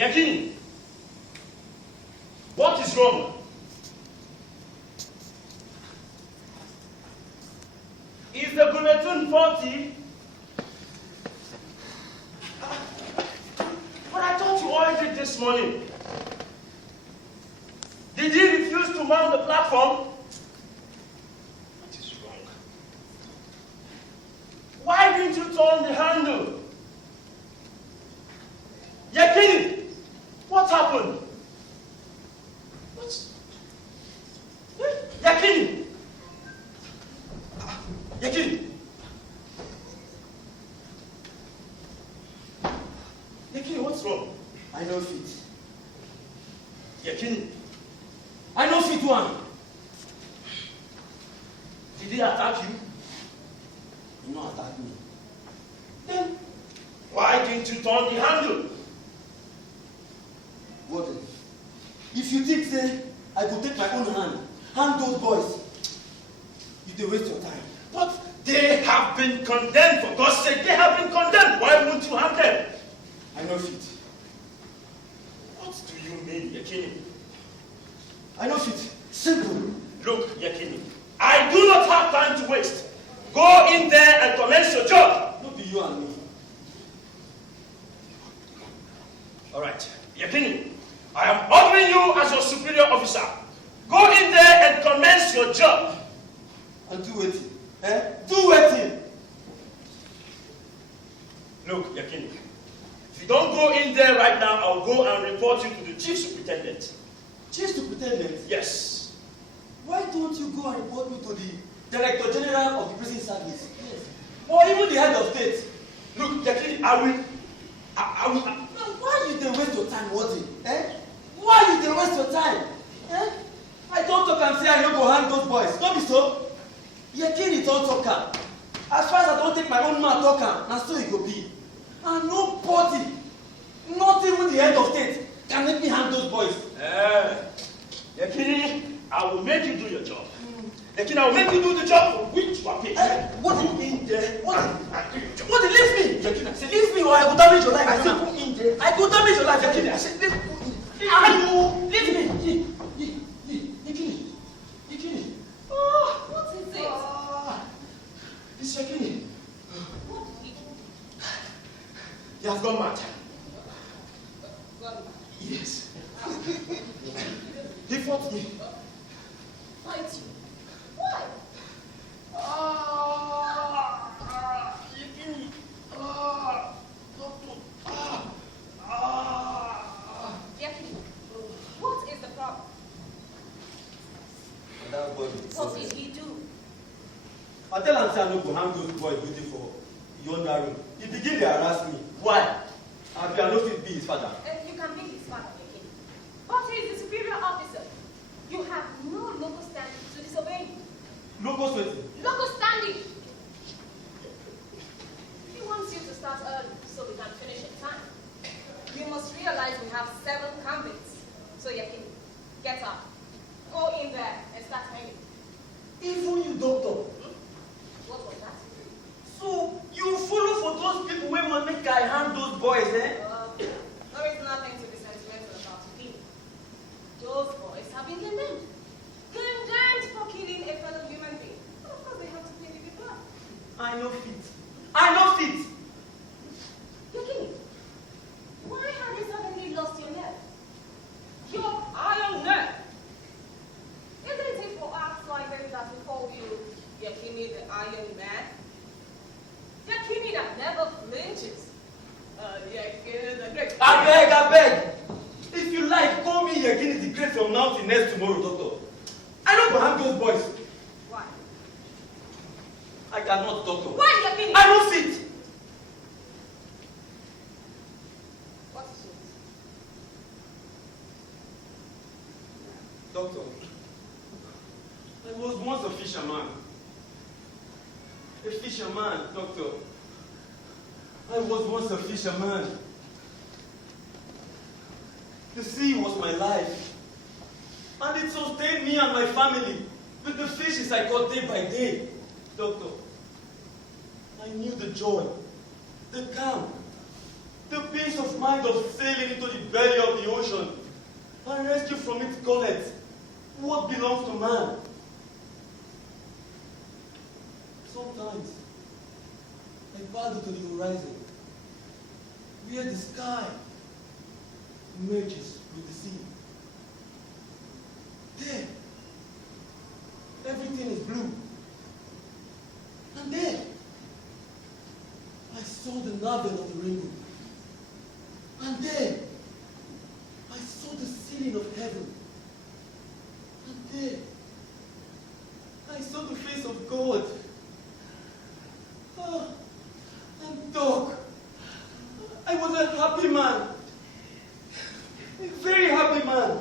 Yakini, what is wrong? Is the bulletin faulty? But I thought you oiled it this morning. Did he refuse to mount the platform? What is wrong? Why didn't you turn the handle? Yakini, what happened? Yakini! Yakini! Yakini, what's wrong? I know fit. Yakini, I know fit one. did he attack you? He not attack me. Then, why didn't you turn the handle? What? If you think, say, I could take my own hand those boys, you dey waste your time. But they have been condemned, for God's sake. They have been condemned. Why won't you have them? I know fit. What do you mean, Yakini? I know fit. Simple. Look, Yakini, I do not have time to waste. Go in there and commence your job. Not be you and me. All right, Yakini, I am ordering you as your superior officer. Go in there and commence your job. And do waiting. Do waiting. Look, Yakini, if you don't go in there right now, I'll go and report you to the chief superintendent. Chief superintendent? Yes. Why don't you go and report me to the Director General of the Prison Service? Yes. Or even the head of state? Look, Yakini, I will. Now, why you dey waste your time, Wadi? Why you dey waste your time? I don't talk and say I no go hang those boys. Don't be so. Yakini don't talk am. As far as I don't take my own man talk am, na so e go be. And nobody, not even the head of state, can let me hang those boys. Yakini, I will make you do your job. Yakini, I will make you do the job for which you are paid. What Go in there. What? What? What? Leave me. Yakini, I said, Leave me or I go damage your life. I said, go in there. I go damage your life. Yakini, I said, leave me. Leave me. Yakini. Yakini. Oh, what is it? It's Yakini. What did he do? You have gone mad. Gone mad? Yes. He fought me. Fight you? Why? Yakini. Yakini, what is the problem? That boy. What did he do? I tell am say I no go hang those boys waiting for yonder room. He begin dey harass me. Why? Abi I no fit be his father. You can be his father, Yakini. But he is the superior officer. You have no local standing to disobey him. Locust waiting. Local standing! He wants you to start early so we can finish in time. You must realize we have 7 convicts. So Yakini, get up. Go in there and start hanging. Even you doctor. What was that? So you follow for those people wey wan make I hand those boys, There is nothing to be sentimental about him. Those boys have been condemned. Condemned for killing a fellow human being. And of course they have to pay the big price. I no fit. I no fit. Yakini, why have you suddenly lost your nerve? Your iron nerve. Isn't it for acts like this that we call you Yakini the Iron Man? Yakini that never flinches. Yakini the Great. I beg. If you like, call me Yakini the Great from now till next tomorrow, doctor. I no go hang those boys. Why? I cannot, doctor. Why, Yakini? I no fit. What is it? Doctor, I was once a fisherman. A fisherman, doctor. I was once a fisherman. The sea was my life. And it sustained me and my family with the fishes I caught day by day. Doctor, I knew the joy, the calm, The peace of mind of sailing into the belly of the ocean and rescue from its gullet what belongs to man. Sometimes I paddle to the horizon, where the sky merges with the sea. There, everything is blue. And there, I saw the navel of the rainbow. And there, I saw the ceiling of heaven. And there, I saw the face of God. Ah, and dog. I was a happy man. A very happy man.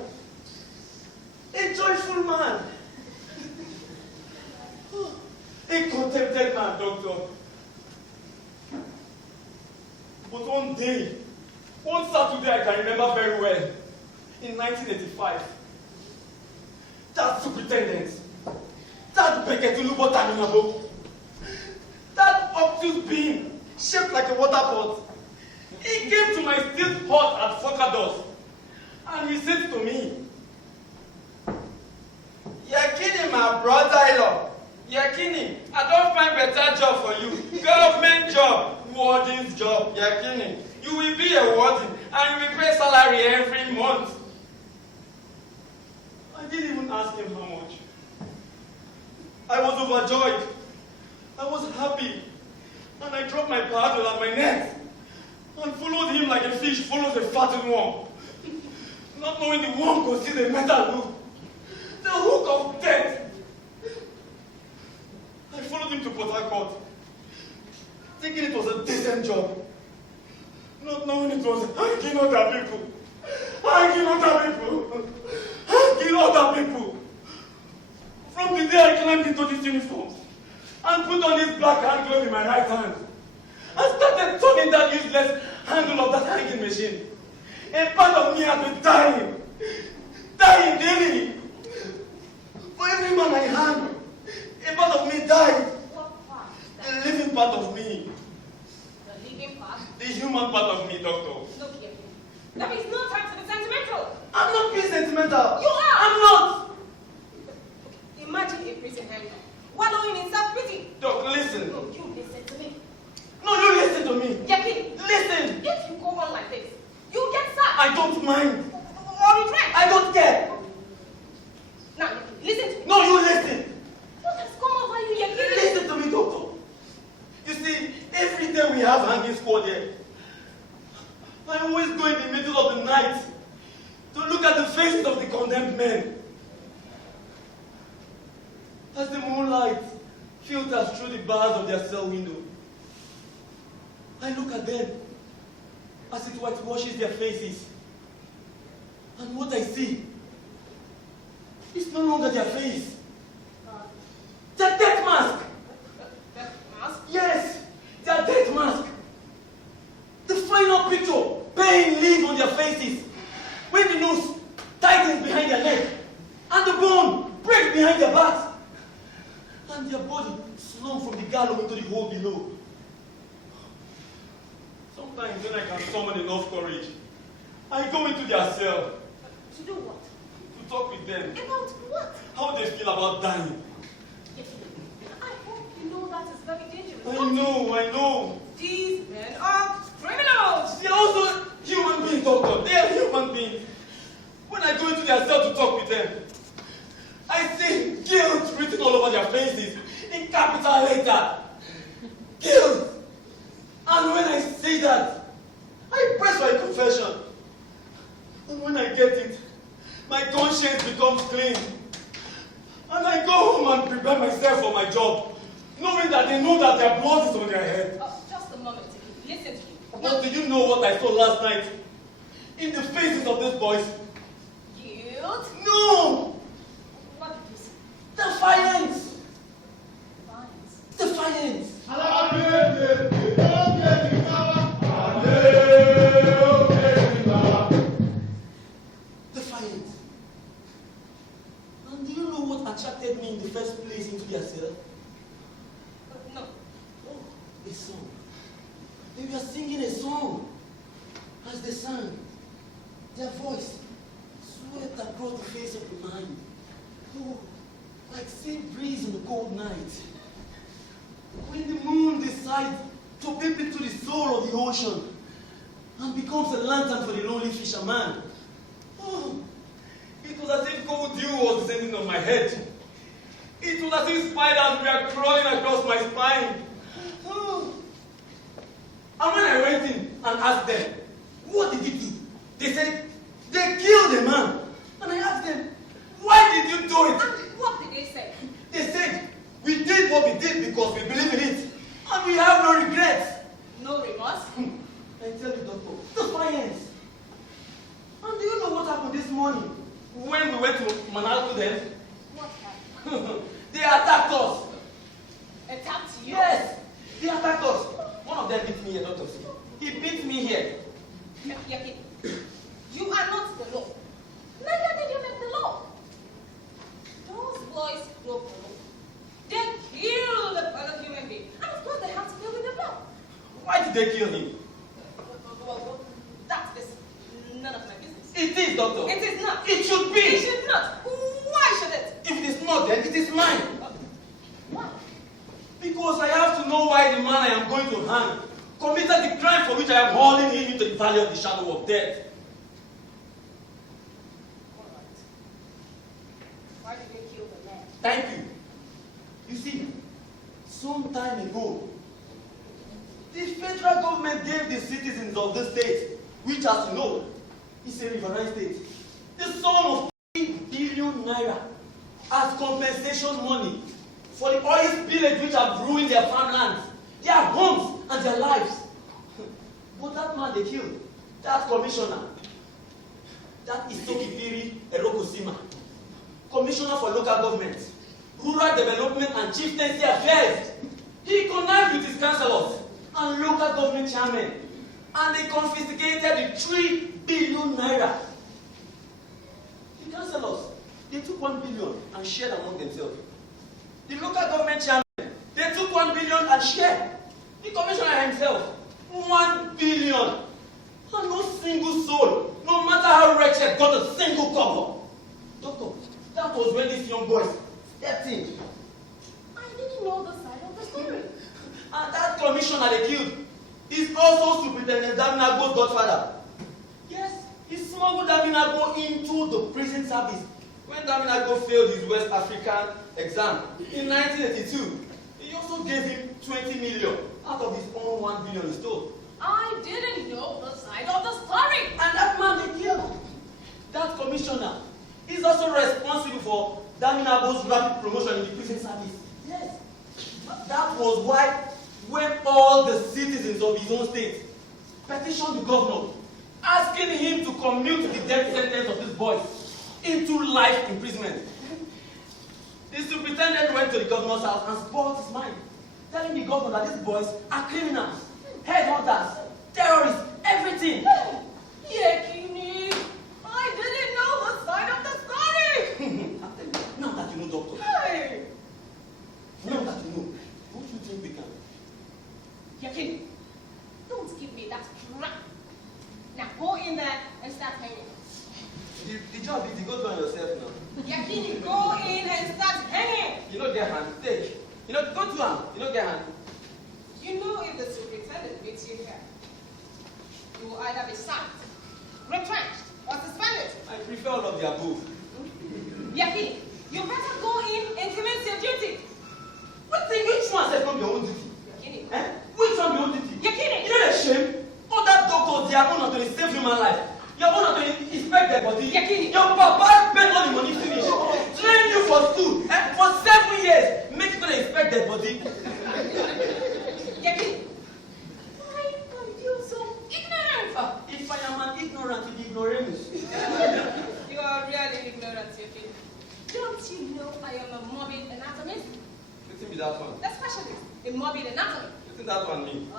A joyful man. Ah, a contented man, doctor. But one day, one Saturday I can remember very well, in 1985, that superintendent, that Beketulubo Taminabo, that obtuse being shaped like a water pot, he came to my steel hut at Focados, and he said to me, "Yakini, my brother-in-law, Yakini, I don't find better job for you. Government job, warden's job, Yakini. You will be a warden and you will pay salary every month." I didn't even ask him how much. I was overjoyed. I was happy. And I dropped my paddle at my net and followed him like a fish follows a fattened worm. Not knowing the worm could see the metal hook. The hook of death. I followed him to Port Harcourt, thinking it was a decent job. Not knowing it was hanging other people. Hanging other people. Hanging other people. From the day I climbed into this uniform and put on this black hand glove in my right hand and started turning that useless handle of that hanging machine, a part of me had been dying. Dying daily. For every man I hang, a part of me died. What part? The living part of me. The living part? The human part of me, doctor. Look here. There is no time to be sentimental. I'm not being sentimental. You are. I'm not. Imagine a prison hanger wallowing in self-pity. Doc, listen. No, you listen to me. No, you listen to me. Jackie, Listen. if you go on like this, you get sacked. I don't mind. Or retrenched. I don't care. Now, listen to me. No, you listen. What has come over you, Jackie? Listen to me, doctor. You see, every day we have hanging squad here. I always go in the middle of the night to look at the faces of the condemned men. As the moonlight filters through the bars of their cell window, I look at them as it whitewashes their faces. And what I see is no longer their face. Their death mask! Death mask? Yes, their death mask. The final picture, pain leaves on their faces. When the noose tightens behind their neck, and the bone breaks behind their backs, and their body slumps from the gallows into the hole below. Sometimes when I can summon enough courage, I go into their cell. To do what? To talk with them. About what? How they feel about dying. I hope you know that is very dangerous. I know. These men are criminals. They are also human beings, doctor. They are human beings. When I go into their cell to talk with them, I see guilt written all over their faces in capital letter. Guilt. And when I say that, I press for a confession. And when I get it, my conscience becomes clean. And I go home and prepare myself for my job, knowing that they know that their blood is on their head. Just a moment. Listen to me. But do you know what I saw last night? In the faces of these boys? Guilt? No! What did you say? Defiance! Defiance. Defiance! Defiance. And do you know what attracted me in the first place into their cell? No. Oh, a song. They were singing a song. sea breeze in the cold night. When the moon decides to peep into the soul of the ocean and becomes a lantern for the lonely fisherman. Oh, it was as if cold dew was descending on my head. It was as if spiders were crawling across my spine. Oh. And when I went in and asked them, what did you do? They said, they killed a man. And I asked them, why did you do it? And what did they say? They said, we did what we did because we believe in it. And we have no regrets. No remorse? I tell you, doctor, defiance. And do you know what happened this morning? When we went to Manalco then? What happened? They attacked us. Attacked you? Yes, they attacked us. One of them beat me here, doctor. He beat me here. Yakin, you are not the law. Neither did you make the law. Those boys broke the law. They killed a fellow human being. And of course they have to deal with the law. Why did they kill him? Well, that is none of my business. It is, doctor. It is not. It should be. It should not. Why should it? If it is not, then it is mine. Why? Because I have to know why the man I am going to hang committed the crime for which I am hauling him into the valley of the shadow of death. All right. Why did they kill the man? Thank you. You see, some time ago, the federal government gave the citizens of this state, which as you know, is a riverine state, the sum of 3 billion naira as compensation money for the oil spillage which have ruined their farmlands, their homes, and their lives. But that man they killed, that commissioner, that is Tokipiri Erokosima, commissioner for local government, rural development and chieftaincy affairs, he connived with his councillors and local government chairmen, and they confiscated the 3 billion naira. The councillors, they took 1 billion and shared among themselves. The local government chairman, they took 1 billion and shared. The commissioner himself, 1 billion. And no single soul, no matter how wretched, got a single cover. Doctor, that was when these young boys stepped in. I didn't know the side of the story. And that commissioner they killed is also Superintendent Daminago's godfather. Yes, he smuggled Daminago into the prison service when Daminago failed his West African exam in 1982. He also gave him 20 million out of his own 1 billion he stole. I didn't know the side of the story. And that man they killed, that commissioner, is also responsible for Daminago's rapid promotion in the prison service. Yes. That was why when all the citizens of his own state petitioned the governor, asking him to commute the death sentence of these boys into life imprisonment, the superintendent went to the governor's house and spoiled his mind, telling the governor that these boys are criminals, headhunters, terrorists, everything. Yekini, I didn't know the side of the story. Now that you know, doctor, Hey. now that you know, don't you think we can? Yekini, don't give me that crap. Now go in there and start hanging. The job is to go by yourself now. Yakini, go in and start hanging. You know, get hand, take. You know, go to hand. You know, get hand. You know if the superintendent meets you here, you will either be sacked, retrenched, or suspended. I prefer all of the above. Yakini, you better go in and commence your duty. Which one said from your own duty? Yakini. Eh? Which one your own duty? Yakini. You know the shame? All that doctors, they are going to save human life. You are going to inspect their body. Yakini. Your papa spent all the money finish. Train you for school. For 7 years. Make sure they inspect their body. Yakini, why are you so ignorant? If I am an ignorant, you be ignoramus. You are really ignorant, Yakini. Don't you know I am a morbid anatomist? Listen to that one. A specialist in morbid anatomy. Listen to that one, me. A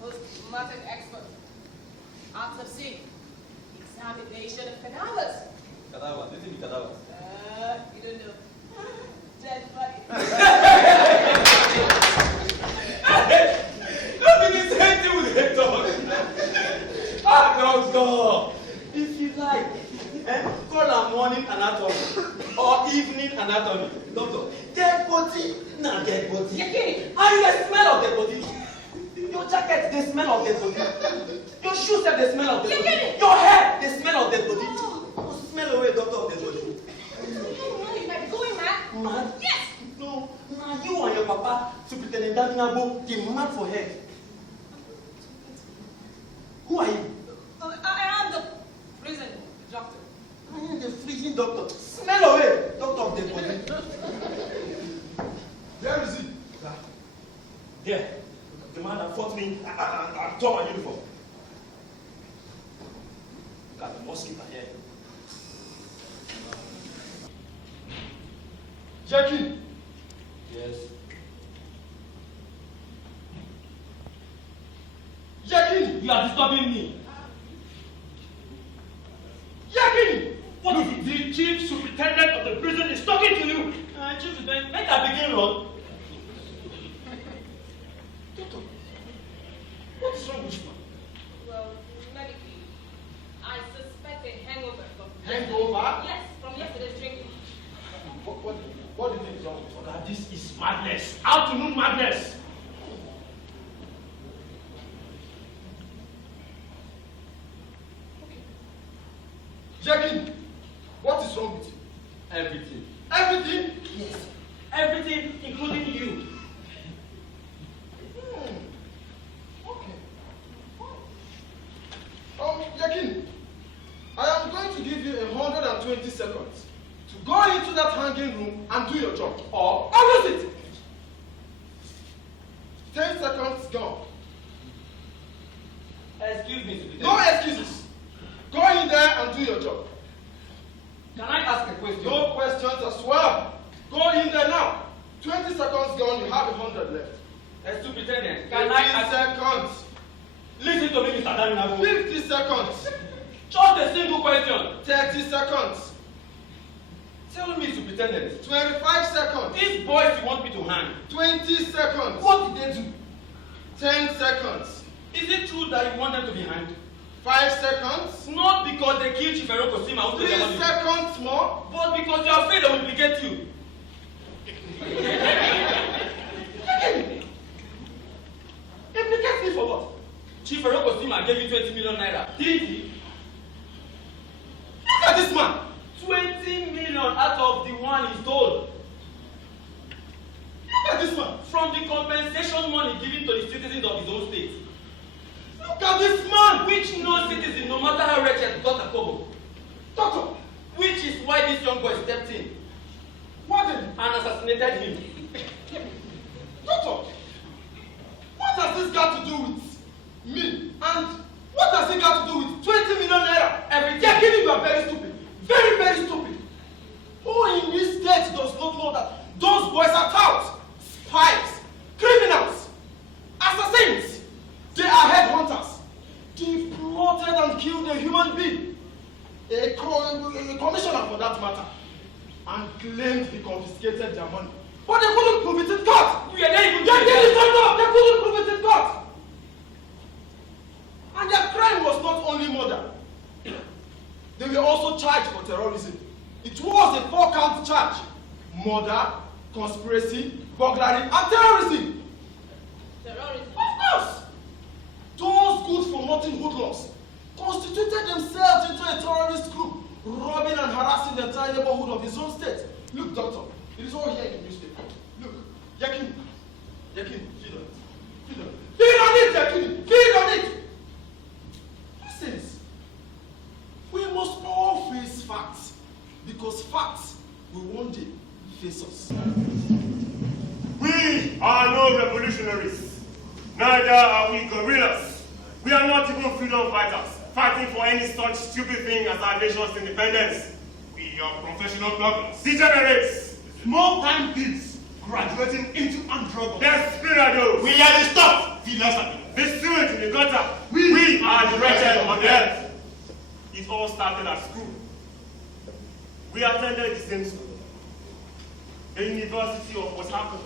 post-mortem expert. Autopsy. Examination of cadavers. Cadaver. Listen to cadaver. You don't know. Dead body. Look at this head with the dog. Doctor. If you like, call her morning anatomy or evening anatomy. Doctor. Dead body. Nah, dead body. Yakini! And the smell of dead body. Your jacket, the smell of dead body. Your shoes have the smell of dead body. Your hair, the smell of dead body. Oh, smell away, doctor of dead body. No, you might be going mad. Mad? Yes! No, nah, you and your papa, Superintendent Daminabo, they mad for head. Who are you? I am the prison doctor. I am the freezing doctor. Smell away, doctor of dead body. Where is he? There. The man that fought me and tore my uniform. Look at the mosquito here. Jackie! Yes. Jackie! You are disturbing me. Jackie! What is it? The chief superintendent of the prison is talking to you. Chief Superintendent, make I begin run. What is wrong with you? Well, medically, I suspect a hangover from... Hangover? Yes, from yesterday's drinking. What do you think is wrong with you? God, this is madness. Afternoon madness. Jackie! What is wrong with you? Everything. Everything? Yes. Everything, including you. Okay. Jackie, I am going to give you 120 seconds to go into that hanging room and do your job, or I'll lose it. 10 seconds gone. Excuse me, Superintendent. No excuses. Go in there and do your job. Can I ask a question? No questions as well. Go in there now. 20 seconds gone, you have 100 left. Superintendent, 15 seconds. Listen to me, Mr. Daminabo. 50 seconds. Just a single question. 30 seconds. Tell me, Superintendent. 25 seconds. These boys you want me to hang, 20 seconds. what did they do? 10 seconds. Is it true that you want them to be hanged? 5 seconds. It's not because they killed Chief Erokosima who 3 took their money, seconds more. but because you're afraid they will implicate you. Implicate me for what? Chief Erokosima gave you 20 million naira, didn't he? Look at this man. 20 million out of the one he stole. Look at this man. From the compensation money given to the citizens of his own state. Look at this man. Which no citizen, no matter how wretched, got a kobo. Doctor, Which is why this young boy stepped in what did and assassinated him. Doctor, what has this got to do with me? And what has it got to do with 20 million naira? Everything. Jackie, you are very stupid. Very, very stupid. Who in this state does not know that those boys are touts, spies, criminals, assassins? They are headhunters. They plotted and killed a human being, a commissioner for that matter, and claimed he confiscated their money. But they couldn't prove it in court. We are not even They couldn't prove it in court. And their crime was not only murder. They were also charged for terrorism. It was a 4-count charge. Murder, conspiracy, burglary, and terrorism. Terrorism. Of course. Those good-for-nothing hoodlums constituted themselves into a terrorist group, robbing and harassing the entire neighborhood of his own state. Look, doctor, it is all here in the newspaper. Look, Yakin, feed on it. Feed on it. Feed on it, Yakin! Feed on it! Listen, we must all face facts, because facts will one day face us. We are no revolutionaries, neither are we guerrillas. We are not even freedom fighters, fighting for any such stupid thing as our nation's independence. We are professional smugglers, degenerates, small-time thieves, graduating into androgyny. Desperados. We are the stuff philosophy. The sewage in the gutter. We are the wretched on the earth. It all started at school. We attended the same school, the University of Port Harcourt,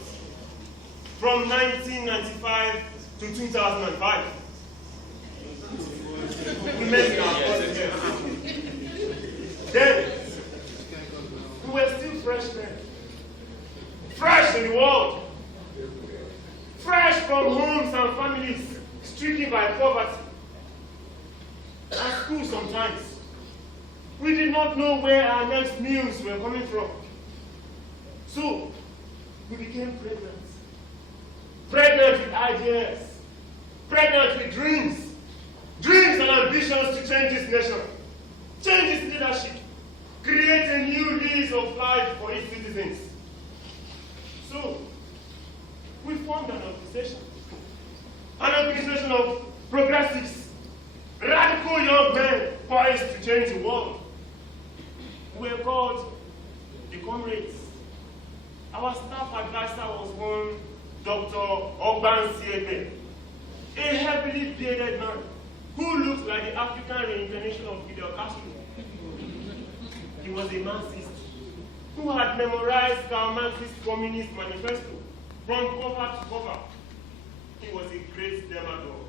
from 1995 to 2005. We made our first year. Then, we were still freshmen. in the world. Fresh from homes and families stricken by poverty. At school sometimes, we did not know where our next meals were coming from. So, we became pregnant. Pregnant with ideas. Pregnant with dreams. Dreams and ambitions to change this nation. Change its leadership. Create a new lease of life for its citizens. So, we formed an organization. An organization of progressives. Radical young men poised to change the world. We were called the Comrades. Our staff advisor was one Dr. Ogban Siebe, a heavily bearded man who looked like the African reincarnation of Fidel Castro. He was a Marxist who had memorized Karl Marx's Communist Manifesto from cover to cover. He was a great demagogue,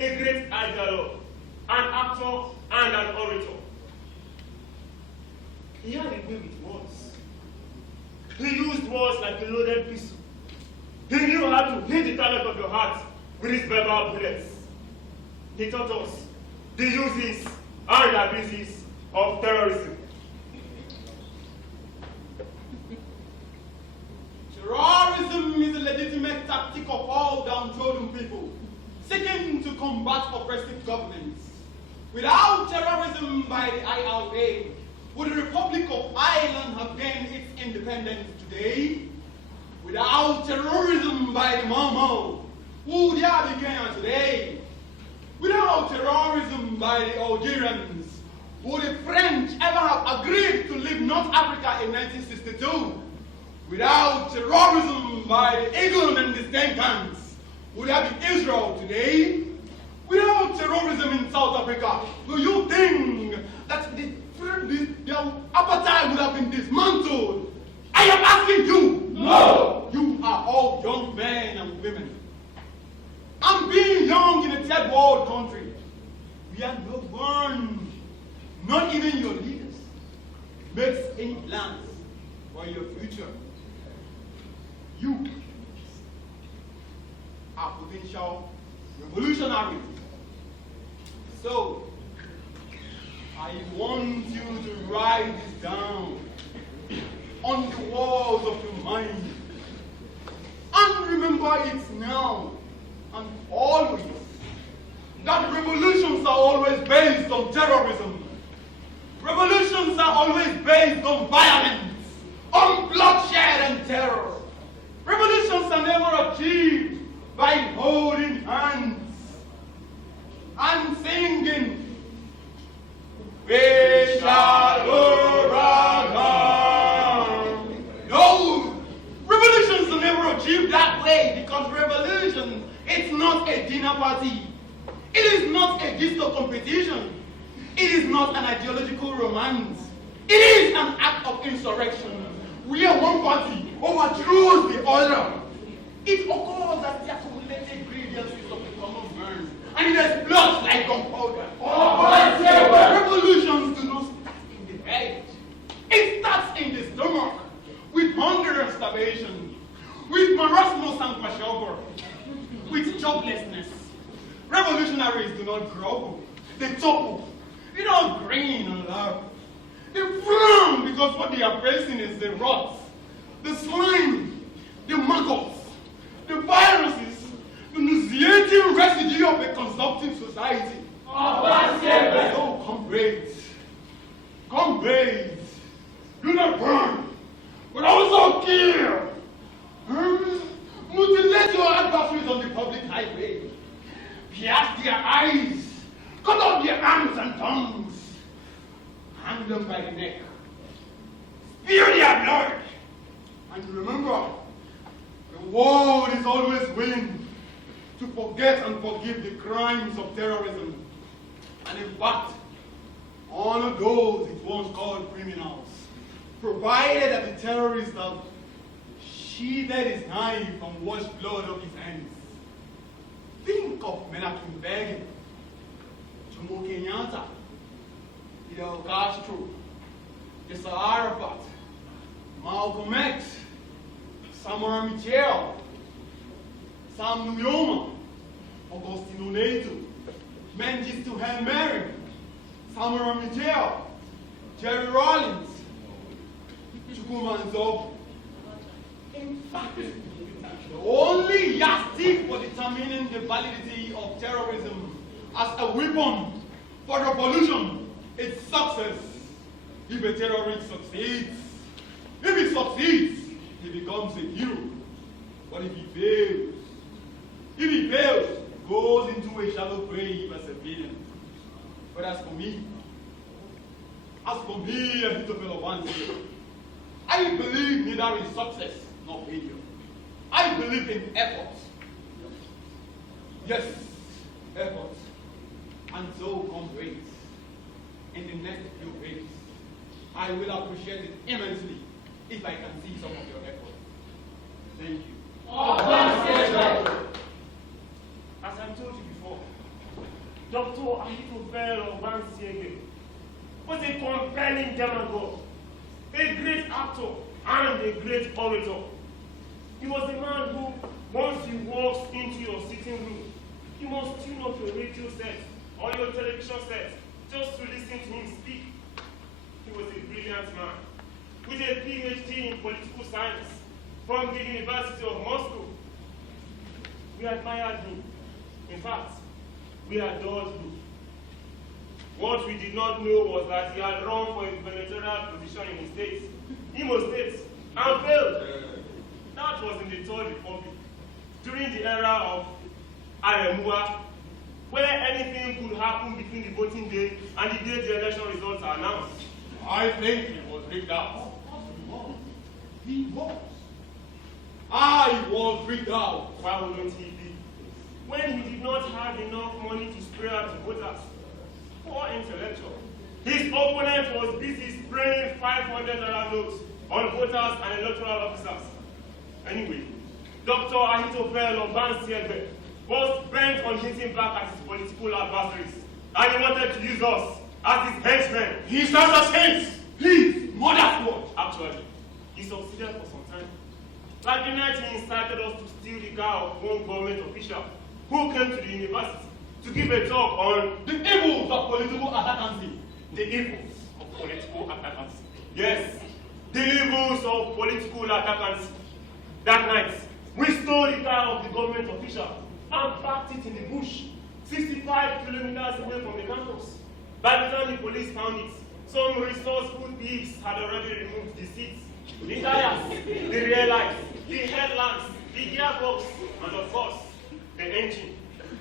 a great ideologue, an actor and an orator. He had a way with words. He used words like a loaded pistol. He knew how to hit the target of your heart with his verbal bullets. He taught us the uses and abuses of terrorism. Terrorism is a legitimate tactic of all downtrodden people seeking to combat oppressive governments. Without terrorism by the IRA, would the Republic of Ireland have gained its independence today? Without terrorism by the Momo, would there be Kenya today? Without terrorism by the Algerians, would the French ever have agreed to leave North Africa in 1962? Without terrorism by the Eagle and the Stenkans, would there be Israel today? Without terrorism in South Africa, do you think that their appetite would have been dismantled? I am asking you. No! You are all young men and women. And being young in a third world country, we are no one, not even your leaders, makes any plans for your future. You are potential revolutionaries. So, I want you to write this down on the walls of your mind. And remember it now and always that revolutions are always based on terrorism. Revolutions are always based on violence, on bloodshed and terror. Revolutions are never achieved by holding hands and singing, "We shall overcome." No! Revolutions are never achieved that way because revolution is not a dinner party. It is not a disco competition. It is not an ideological romance. It is an act of insurrection where one party overthrows the other. It occurs as the accumulated grievances of the common man, and it explodes like gunpowder. Revolutions do not start in the head. It starts in the stomach, with hunger and starvation, with marasmus and kwashiorkor, with joblessness. Revolutionaries do not grovel, they topple. They don't grin and laugh. They frown because what they are facing is the rot, the slime, the maggots, the viruses, the nauseating residue of a consumptive society. So, comrades, do not burn, but also kill. Mutilate your adversaries on the public highway. Pierce their eyes, cut off their arms and tongues, hang them by the neck, spear their blood. And remember, the world is always willing to forget and forgive the crimes of terrorism. And in fact, honor those it once called criminals, provided that the terrorists have sheathed his knife and washed blood off his hands. Think of Menachem Begin, Jomo Kenyatta, Fidel Castro, Yasser Arafat, Malcolm X, Samora Michel, Sam Nuyoma, Augustino Neto, Mengistu Henry, Samora Michel, Jerry Rollins, Chukumanzo. In fact, the only yardstick for determining the validity of terrorism as a weapon for revolution is success. If a terrorist succeeds, if he succeeds, he becomes a hero. But if he fails, he goes into a shallow grave as a villain. But as for me, Ahithophel once said, I believe neither in success nor failure. I believe in effort. Yes, effort. And so, comrades, in the next few weeks, I will appreciate it immensely if I can see some of your effort. Thank you. As I told you before, Dr. Ahithophel Obansiege was a compelling demagogue, a great actor, and a great orator. He was a man who, once he walks into your sitting room, you must tune up your radio set or your television set just to listen to him speak. He was a brilliant man with a PhD in political science from the University of Moscow. We admired him. In fact, we adored him. What we did not know was that he had run for a gubernatorial position in the state, Imo State, and failed. That was in the Third Republic, during the era of Aremua, where anything could happen between the voting day and the day the election results are announced. I think he was rigged out. He was. I was rigged out. Why wouldn't he be? When he did not have enough money to spray out the voters. Poor intellectual. His opponent was busy spraying $500 notes on voters and electoral officers. Anyway, Dr. Ahithophel Obansiege was bent on hitting back at his political adversaries, and he wanted to use us as his henchmen. He stands as hens. Please, mother's word. Actually, he succeeded for some time. Like the night he incited us to steal the car of one government official who came to the university to give a talk on the evils of political attackancy. The evils of political attackancy. Yes, the evils of political attackancy. That night, we stole the car of the government official and parked it in the bush, 65 kilometers away from the campus. By the time the police found it, some resourceful thieves had already removed the seats, the tires, the rear lights, the headlamps, the gearbox, and of course, the engine.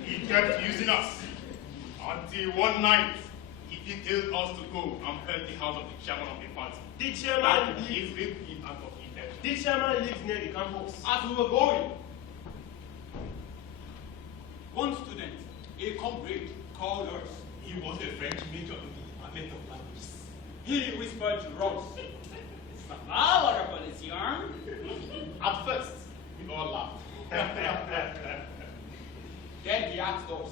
He kept using us until one night he detailed us to go and burn the house of the chairman of the party. The chairman He ripped him out of the debt. The chairman lives near the campus. As we were going, one student, a comrade, called us. He was a French major in the Department of Languages. He whispered to Ross, Honorable is yarn. At first, we all laughed. Then he asked us,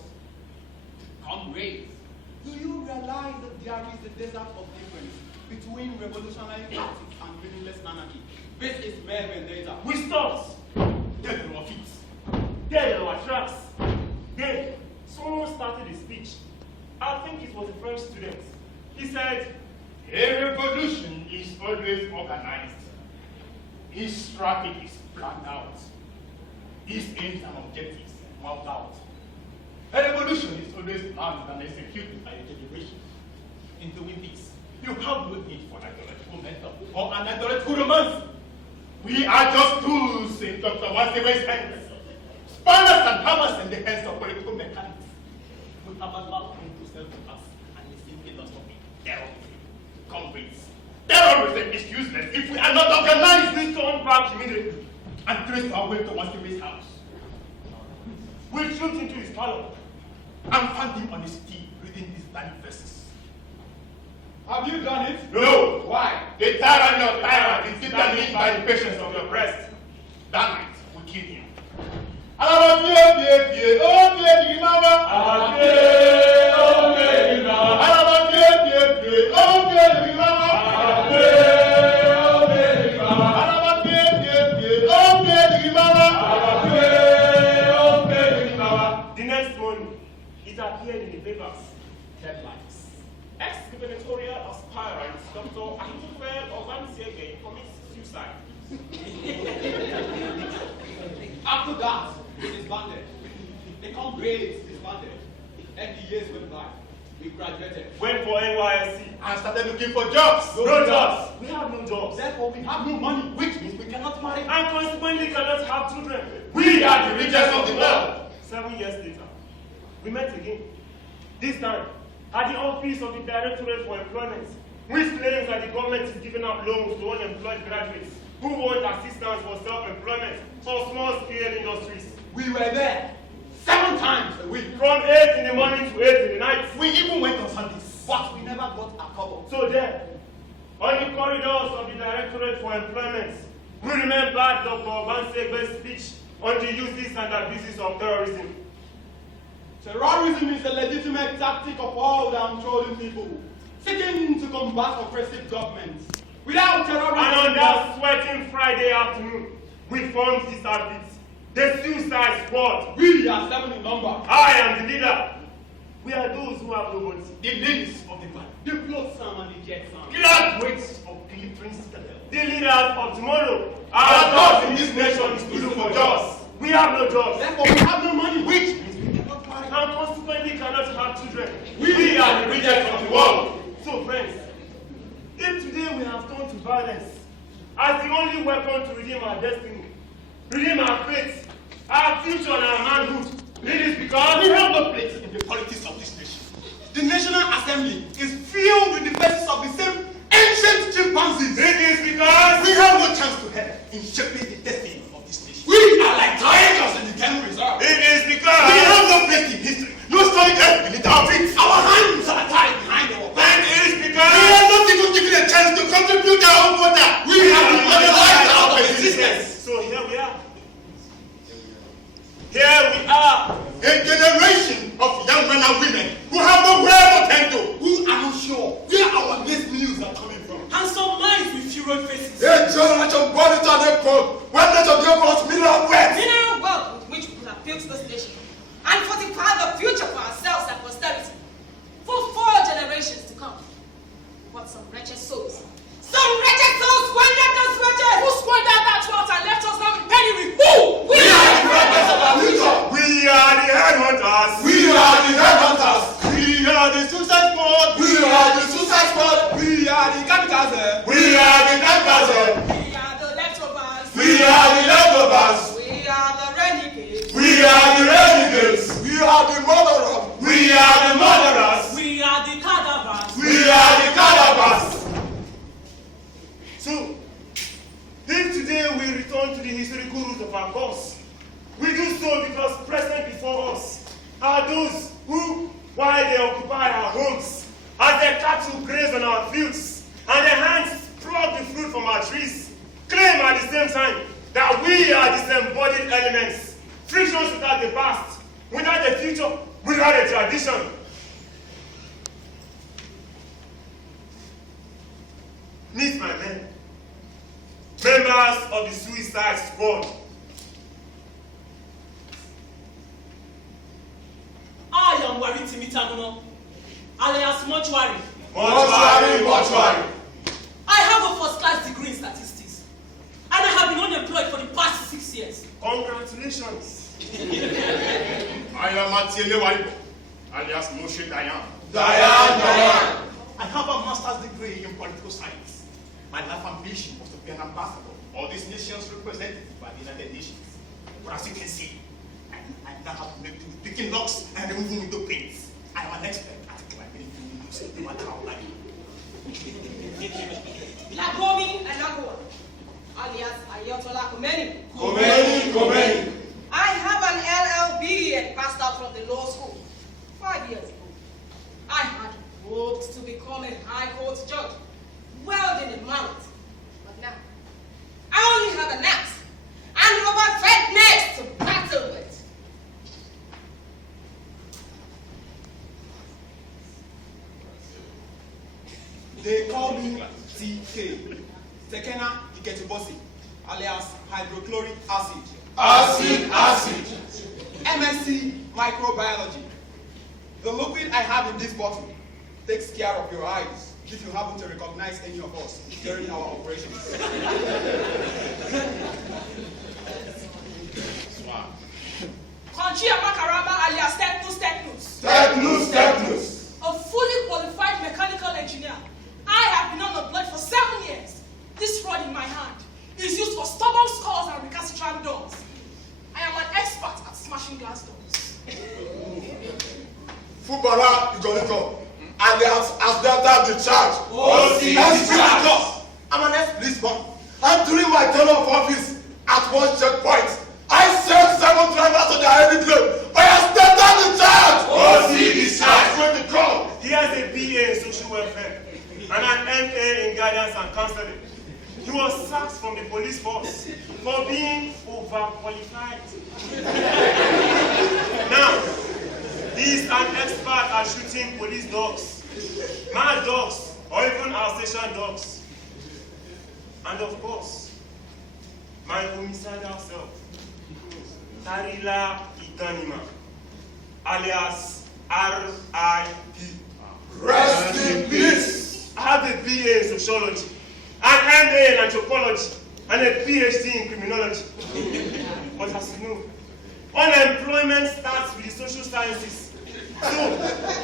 comrades, do you realize that there is a desert of difference between revolutionary tactics and meaningless anarchy? This is mere vendetta. We stopped. Dead in our feet. Dead in our tracks. Then, someone started a speech. I think it was a French student. He said, A revolution is always organized. Its strategy is planned out. Its aims and objectives mapped out. A revolution is always planned and executed by a generation. In doing this, you have no need for an ideological method or an ideological romance. We are just tools in Dr. Wasewe's hands. Spanners and hammers in the hands of political mechanics. We have allowed him to sell to us and his philosophy. Terrorism. Comrades. Terrorism is useless if we are not organized. we turned back immediately. And traced our way to Wasewe's house. We trooped into his parlor. And found him on his steed reading these Islamic verses. Have you done it? No! Why? The tyranny of tyrant is determined by the patience of your breast. That night, we killed him. Dr. Ahithophel Obansege commits suicide. After that, we disbanded. The comrades disbanded. And the years went by. We graduated. Went for NYSC. And started looking for jobs. No jobs. We have no jobs. Therefore, we have no money, which means we cannot marry. And consequently cannot have children. We are the richest of the world. 7 years later, we met again. This time, at the office of the Directorate for Employment, which claims that the government is giving out loans to unemployed graduates who want assistance for self-employment or small-scale industries. We were there 7 times a week. From 8 in the morning to 8 in the night. We even went on Sundays, but we never got a couple. So there, on the corridors of the Directorate for Employment, we remember Dr. Obansege's speech on the uses and abuses of terrorism. Terrorism is a legitimate tactic of all downtrodden people seeking to combat oppressive governments. Without terrorism, And on that sweating Friday afternoon, we formed this outfit, the Suicide Squad. we are 7 in number. I am the leader. We are those who have nobody. The names of the band. The Flotsam and the Jetsam. Graduates of glittering citadel. The leaders of tomorrow. Our job in this nation is to look for jobs. We have no jobs. Therefore, we have no money, which means we cannot marry. And consequently cannot have children. We are the richest of the world. So friends, if today we have turned to violence as the only weapon to redeem our destiny, redeem our faith, our future and our manhood, it is because We have no place in the politics of this nation. The National Assembly is filled with the faces of the same ancient chimpanzees. it is because We have no chance to help in shaping the destiny of this nation. We are like tigers in the game reserve. it is We because have no place in history. No story else in the outfit. Our hands are tied behind our and backs. it is We because are not even given a chance to contribute our own water. We have to organize our existence. So here we are. Here we are. A generation of young men and women who have nowhere to turn to, who are not sure where our next news are coming from. Handsome minds with furrowed faces. A generation born into an epoch when not of the was mineral wealth. Mineral wealth with which we could have built this nation and fortify the future for ourselves and posterity for 4 generations to come. But some wretched souls squandered those riches. Who squandered that wealth and left us now with penny with who? We are the brothers of our future. We are the headhunters. We are the headhunters. We are the suicide squad. We are the suicide squad. We are the kamikaze. We are the kamikaze. We are the leftovers. We are the leftovers. We are the renegades. We are the renegades. We are the murderers. We are the murderers. We are the cadavers. We are the cadavers. So, if today we return to the historical roots of our cause, we do so because present before us are those who, while they occupy our homes, as their cattle graze on our fields, and their hands pluck the fruit from our trees, claim at the same time that we are disembodied elements, frictions without the past, without the future, without a tradition. Meet my men, members of the Suicide Squad. I am Wariti Mitamuno, alias Mortuary. Mortuary. I have a first-class degree in statistics, and I have been unemployed for the past 6 years. Congratulations. I am Atiele Waibo, alias Moshe Dayan. Dayan. I have a master's degree in political science. My life ambition was to be an ambassador of this nation's representative by the United Nations. But as you can see, I now have to make do with picking locks and removing window panes. I am an expert at climbing windows, no matter how light. Lagomi and Lagoa, alias Ayotola Komeni. Komeni. I have an LLB and passed out from the law school 5 years ago. I had hoped to become a high court judge, welding a mallet. But now, I only have an axe and overfed necks to battle with. They call me TK, Tekena Iketubosi, alias hydrochloric acid. Acid. MSc Microbiology. The liquid I have in this bottle takes care of your eyes, if you happen to recognize any of us during our operations. Conchia Makarama alias Technus. Technus. A fully qualified mechanical engineer. I have been on the block for 7 years. This rod in my hand is used for stubborn skulls and recalcitrant doors. I am an expert at smashing glass doors. Fubara Igolito, and they have that the charge. I'm an ex-policeman, and during my tenure of office at one checkpoint, I sent 7 drivers to their heavy claim. I have started the charge. He has a BA in social welfare and an MA in guidance and counseling. He was sacked from the police force for being overqualified. Now, he is an expert at shooting police dogs, mad dogs, or even our station dogs. And of course, my homicidal self, Tarila Itanima, alias R.I.P. Rest in peace. I have a BA in sociology, an MA in anthropology, and a PhD in criminology. But as you know, unemployment starts with the social sciences. So,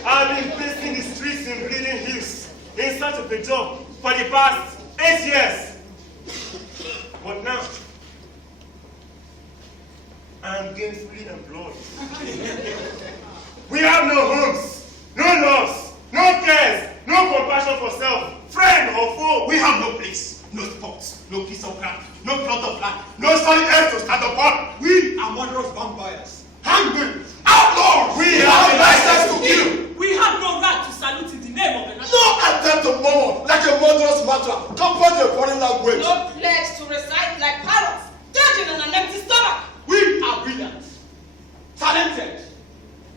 I've been pacing the streets in Bleeding Hills in search of a job for the past 8 years. But now, I am gainfully employed. We have no homes, no loves, no cares, no compassion for self, friend or foe. We have no place, no spots, no piece of ground, no plot of land, no solid earth to stand upon. We are murderous vampires. Hangmen, outlaws. We have a license to kill. We have no right to salute in the name of the nation. No attempt to murmur like a murderous mantra compared to a foreign language. No pledge to recite like parrots, judging on an empty stomach. We are brilliant, talented,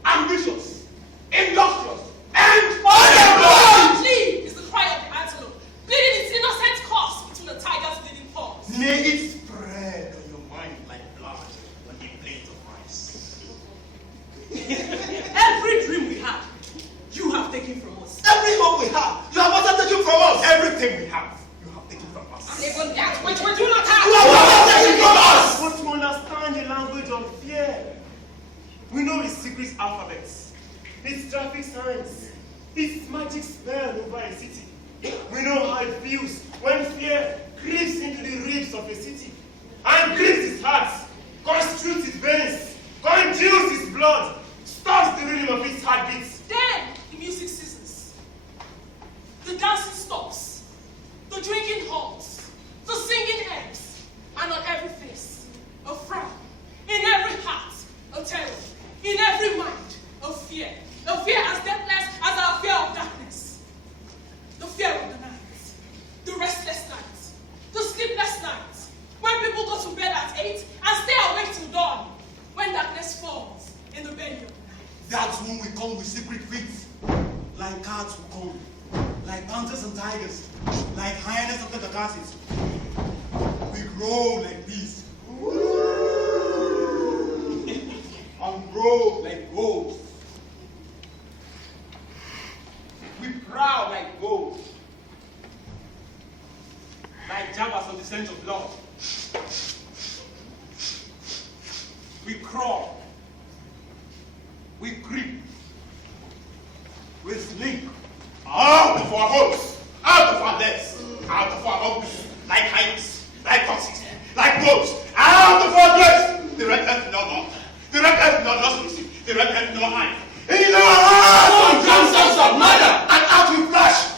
ambitious, industrious, and Oh, flee is the cry of the antelope, bleeding its innocent corpse between the tiger's bleeding paws. May it spread on your mind like blood on a plate of rice. Every dream we had, you have taken from us. Every hope we have, you have also taken from us. Everything we have, you have taken from us. And even that which we do not have. You have also taken from us. But to understand the language of fear, we know its secret alphabets, its traffic signs, its magic spell over a city. We know how it feels when fear creeps into the ribs of a city and grips its heart, constricts its veins, congeals its blood, stops the rhythm of its heartbeats. Then the music ceases, the dancing stops, the drinking halts, the singing ends, and on every face, a frown, in every heart, a terror, in every mind, a fear as deathless as our fear of darkness, the fear of the night, the restless night, the sleepless night, when people go to bed at 8 and stay awake till dawn, when darkness falls in the belly of the night. That's when we come with secret feet. Like cats who come, like panthers and tigers, like hyenas and catacasses. We grow like bees. and grow like wolves. We prowl like gold, like jabbers of the scent of blood. We crawl, we creep, we slink Out of our homes, out of our depths, out of our offices, like hyenas, like foxes, like wolves, out of our graves. The red earth no more, the red earth no lost, the red earth no hide. In our hearts, concepts of murder, and out we flash,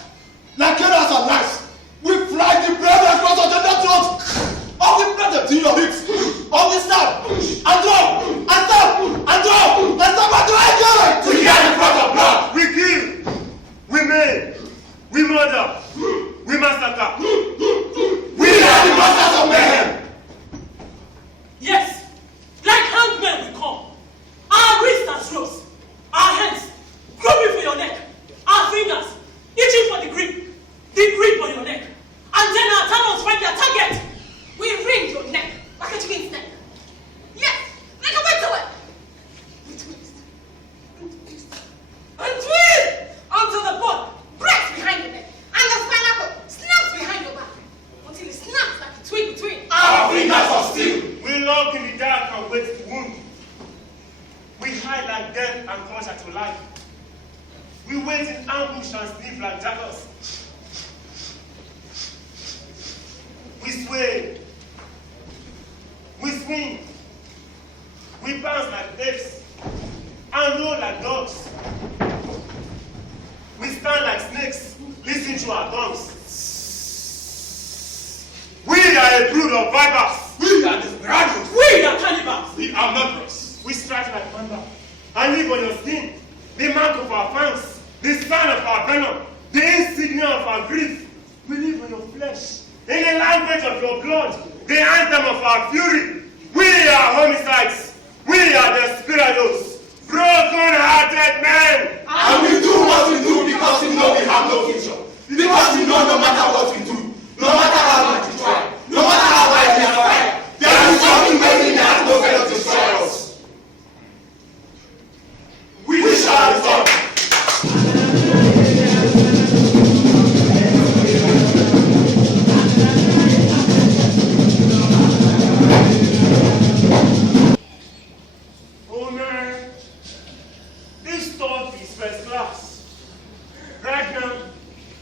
like killers and lies. We fly the breath across our tender throats, or we breath them to your hips, or we stab, and drop, and stab, and drop, and stab, and drop, to hear the flood of blood. We kill, we maim, we murder, we massacre. We are the masters of mayhem. Yes, like hangmen we come. Our wrists as rose. dagger can wait to wound. We hide like death and crush at your life. We wait in ambush and sleep like jackals. We sway. We swing. We bounce like apes and roll like dogs. We stand like snakes, listen to our tongues. We are a brood of vipers. We are desperados. We are cannibals. We are murderers. We strike like thunder and live on your skin. The mark of our fangs, the sign of our venom, the insignia of our grief. We live on your flesh, in the language of your blood, the anthem of our fury. We are homicides. We are desperados, broken-hearted men. And we do what we do because we know we have no future. Because we know no matter what we do, no matter how much we try, no matter how hard we aspire, there is something waiting that has no way to destroy us. We shall return. Oh man, this stuff is first class. Right now,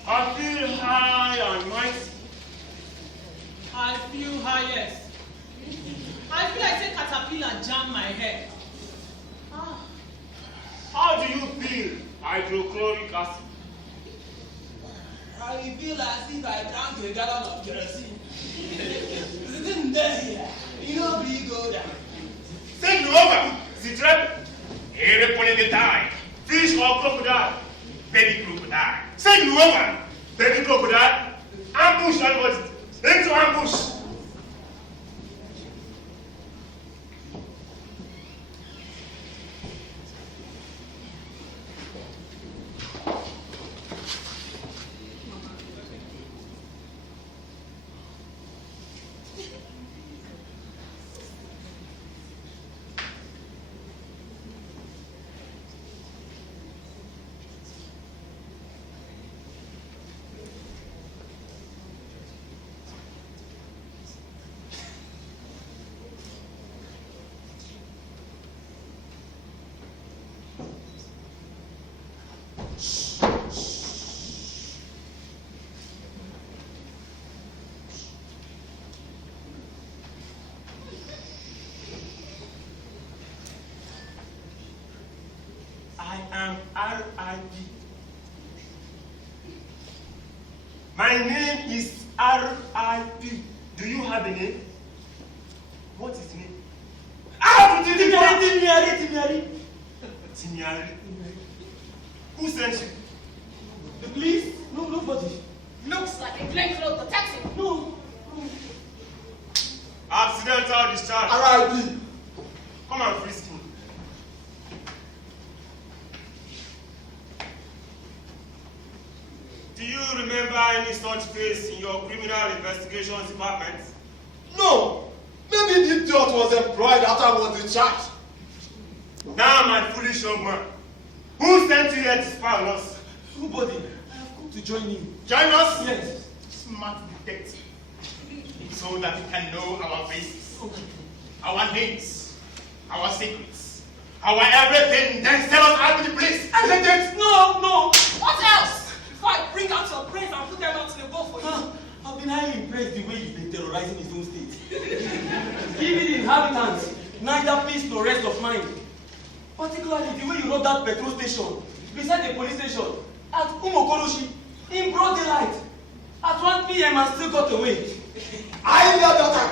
I feel high and mighty. I feel highest. I feel like a caterpillar jammed my head. How do you feel, hydrochloric acid? I feel as if I drank a gallon of kerosene. Sitting there here, you know, we go down. Take over, the trap. Every they die. Fish or crocodile? Baby crocodile. Take over, baby crocodile. Ambush everybody. Into ambush. I am R.I.P. My name is R.I.P. Do you have a name? What is the name? Timiari. Who sent you? The police? No, nobody. Looks like a plainclothes detective. No. Accidental discharge. R.I.P. Come and frisk me. Do you remember any such case in your criminal investigations department? No. Maybe the idiot was employed after I was discharged. Now, my foolish young man, who sent you here to spy on us? Nobody. I have come to join you. Join us? Yes. Smart detective. So that we can know our faces, our names, our secrets, our everything. Then tell us how to the place. No. What else? Before I bring out your brains and put them out to the bowl for you. I've been highly impressed the way he's been terrorizing his own state. Giving the inhabitants neither peace nor rest of mind. Particularly the way you robbed that petrol station beside the police station at Umokoroshi in broad daylight at 1 p.m. and still got away. I led that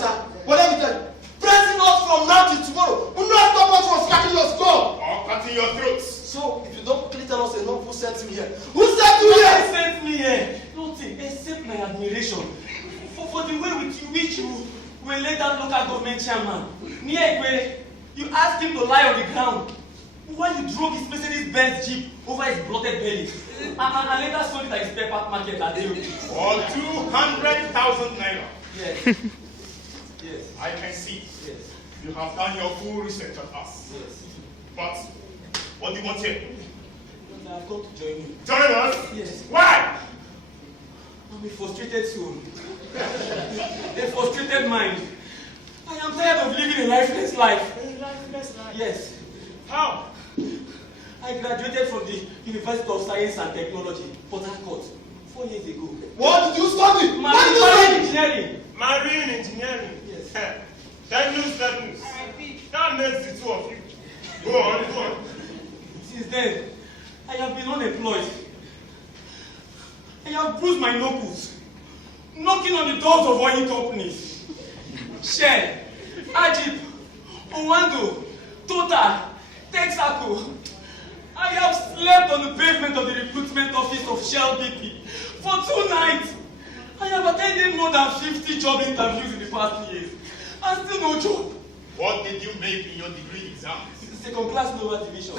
attack. But let me tell you, pressing us from now till tomorrow will not stop us from scratching your skull. Or cutting your throats. So, if you don't quickly tell us enough who sent you here. Who sent you here? Who sent me here? Nothing except my admiration for the way with which you will lay down local government chairman. Near Ekwe, you asked him to lie on the ground while you drove his Mercedes-Benz Jeep over his bloated belly and later sold it at his spare part market at you. For 200,000 naira. Yes. Yes. I can see. Yes. You have done your full research on us. Yes. But what do you want here? But I've come to join you. Join us? Yes. Why? I'm a frustrated soul. A frustrated mind. I living a lifeless life. A lifeless life? Yes. How? I graduated from the University of Science and Technology, Port Harcourt, 4 years ago. What did you study? Marine engineering. Marine engineering? Yes. That news. That makes the two of you. Go on. Since then, I have been unemployed. I have bruised my knuckles, knocking on the doors of oil companies. Shell, Ajib, Owando, Total, Texaco. I have slept on the pavement of the recruitment office of Shell BP for 2 nights. I have attended more than 50 job interviews in the past years, and still no job. What did you make in your degree exams? Second class lower division.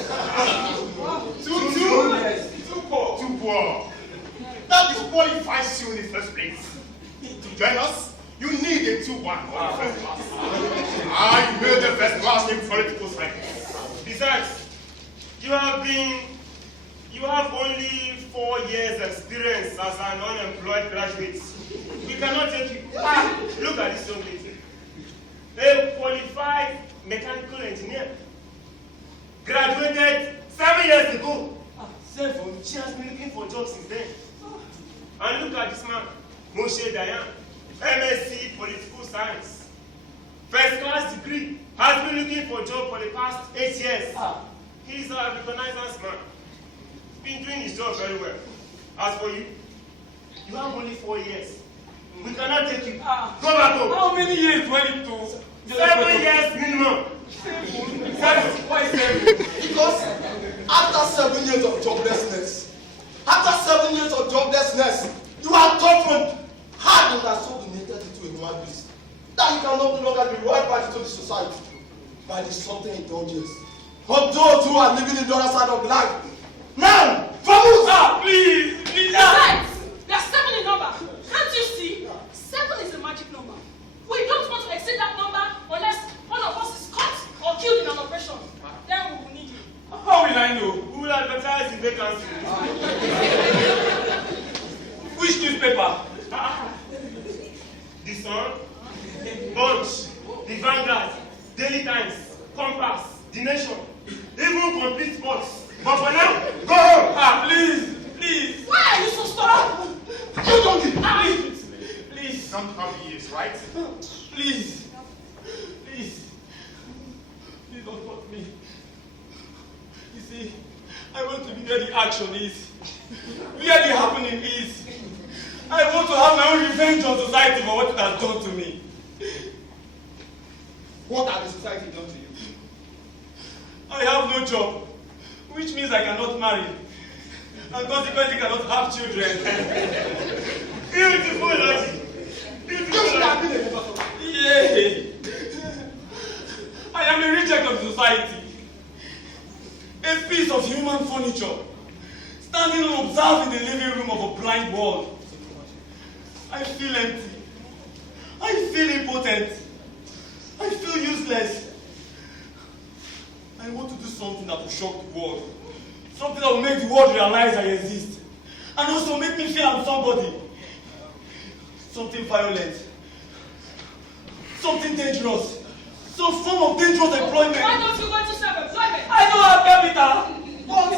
Too poor. That disqualifies you in the first place. To join us, you need a 2-1 or a first class. I made the first class in political science. Besides, you have only 4 years experience as an unemployed graduate. We cannot take you. Look at this young lady. A qualified mechanical engineer. Graduated 7 years ago. 7? She has been looking for jobs since then. And look at this man, Moshe Dayan, MSc Political Science. First class degree, has been looking for a job for the past 8 years. He's a recognizance man. Been doing his job very well. As for you, you have only 4 years. We cannot take you. Go back home. How many years do I need to? 7 years minimum. 7? Why 7? Because after 7 years of joblessness, you are toughened, hardened, and so donated into a human being that you can no longer be royal party to the society by the something indulgence of those who are living in the other side of life. Now, vamos! Please! Besides, there's 7 in number. Can't you see? 7 is a magic number. We don't want to exceed that number unless one of us is caught or killed in an operation. Then we will need you. How will I know? We will advertise the vacancy. Which newspaper? The Sun, Punch, the Vanguard, Daily Times, Compass, The Nation, even Complete Sports. But for now, go home! Please! Why are you so stubborn? You don't get Please! Don't have years, right? Please don't hurt me. You see, I want to be where the action is, where the happening is. I want to have my own revenge on society for what it has done to me. What has the society done to you? I have no job, which means I cannot marry, and consequently cannot have children. Beautiful logic. Beautiful logic. Yay! I am a reject of society, a piece of human furniture, standing unobserved in the living room of a blind world. I feel empty. I feel impotent. I feel useless. I want to do something that will shock the world. Something that will make the world realize I exist. And also make me feel I'm somebody. Something violent. Something dangerous. Some form of dangerous employment. Why don't you go into self-employment? I don't have capital. But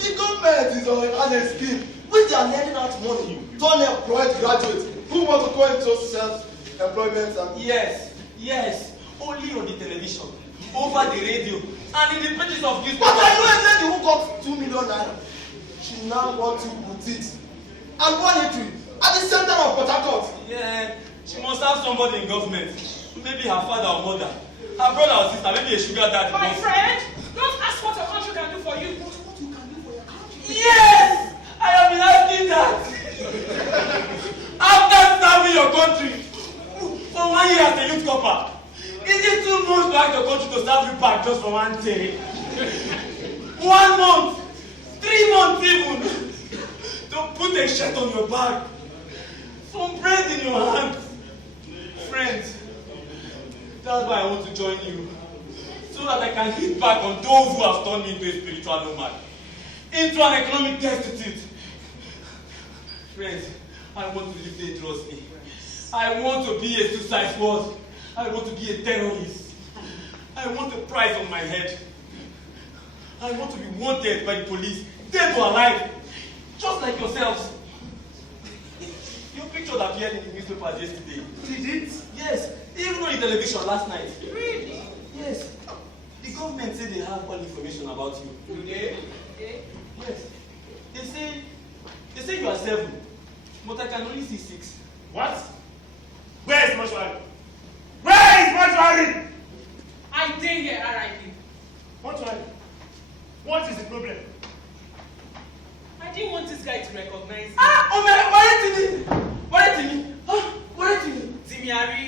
the government is on a scheme which they are lending out money to unemployed graduates who want to go into self-employment. Yes. Only on the television, over the radio, and in the pages of newspapers. But are you a lady who got 2 million naira? She now wants to put it and burn it at the center of Port Harcourt. Yeah, she must have somebody in government. Maybe her father or mother. Her brother or sister, maybe a sugar daddy. My friend, don't ask what your country can do for you. But what you can do for your country. Yes! I have been asking that. After serving your country for 1 year as a youth corper, is it too much to ask your country to serve you back just for 1 day? 1 month, 3 months even, to put a shirt on your back, some bread in your hand. Friends, that's why I want to join you, so that I can hit back on those who have turned me into a spiritual nomad, into an economic destitute. Friends, I want to live dangerously. I want to be a suicide squad. I want to be a terrorist. I want a price on my head. I want to be wanted by the police, dead or alive, just like yourselves. Your picture appeared in the newspapers yesterday. Did it? Yes, even on the television last night. Really? Yes. The government said they have all information about you. Do they? Yes. They say you are 7, but I can only see 6. What? Where is mortuary? Where is mortuary? I did here, R.I.P. Mortuary? What is the problem? I didn't want this guy to recognize me. Ah, Omer, where to me? Timiari.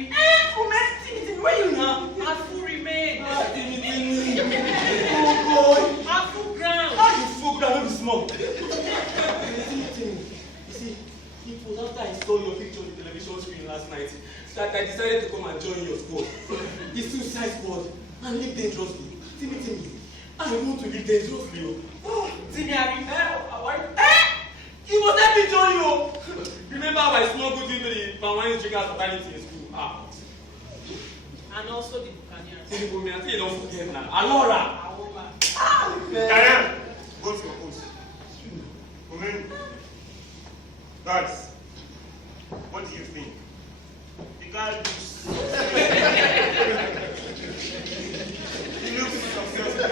Omer, Timmy, where you now? Afu remain. Timmy. Oh boy. Afu ground. How you fuck that don't be small? You see, it was after I saw your picture on the television screen last night that I decided to come and join your squad. The suicide squad, and live dangerously. Timmy, I want to live dangerously. Oh, Timiari. He was let me join you. Remember how I smuggled into the Pawani Drinkers fraternity in school? And also the Buccaneers. See, I think you don't forget now. Alora. Awoba. Diane, go to your post. Women, guys, what do you think? The guy looks... he looks successful.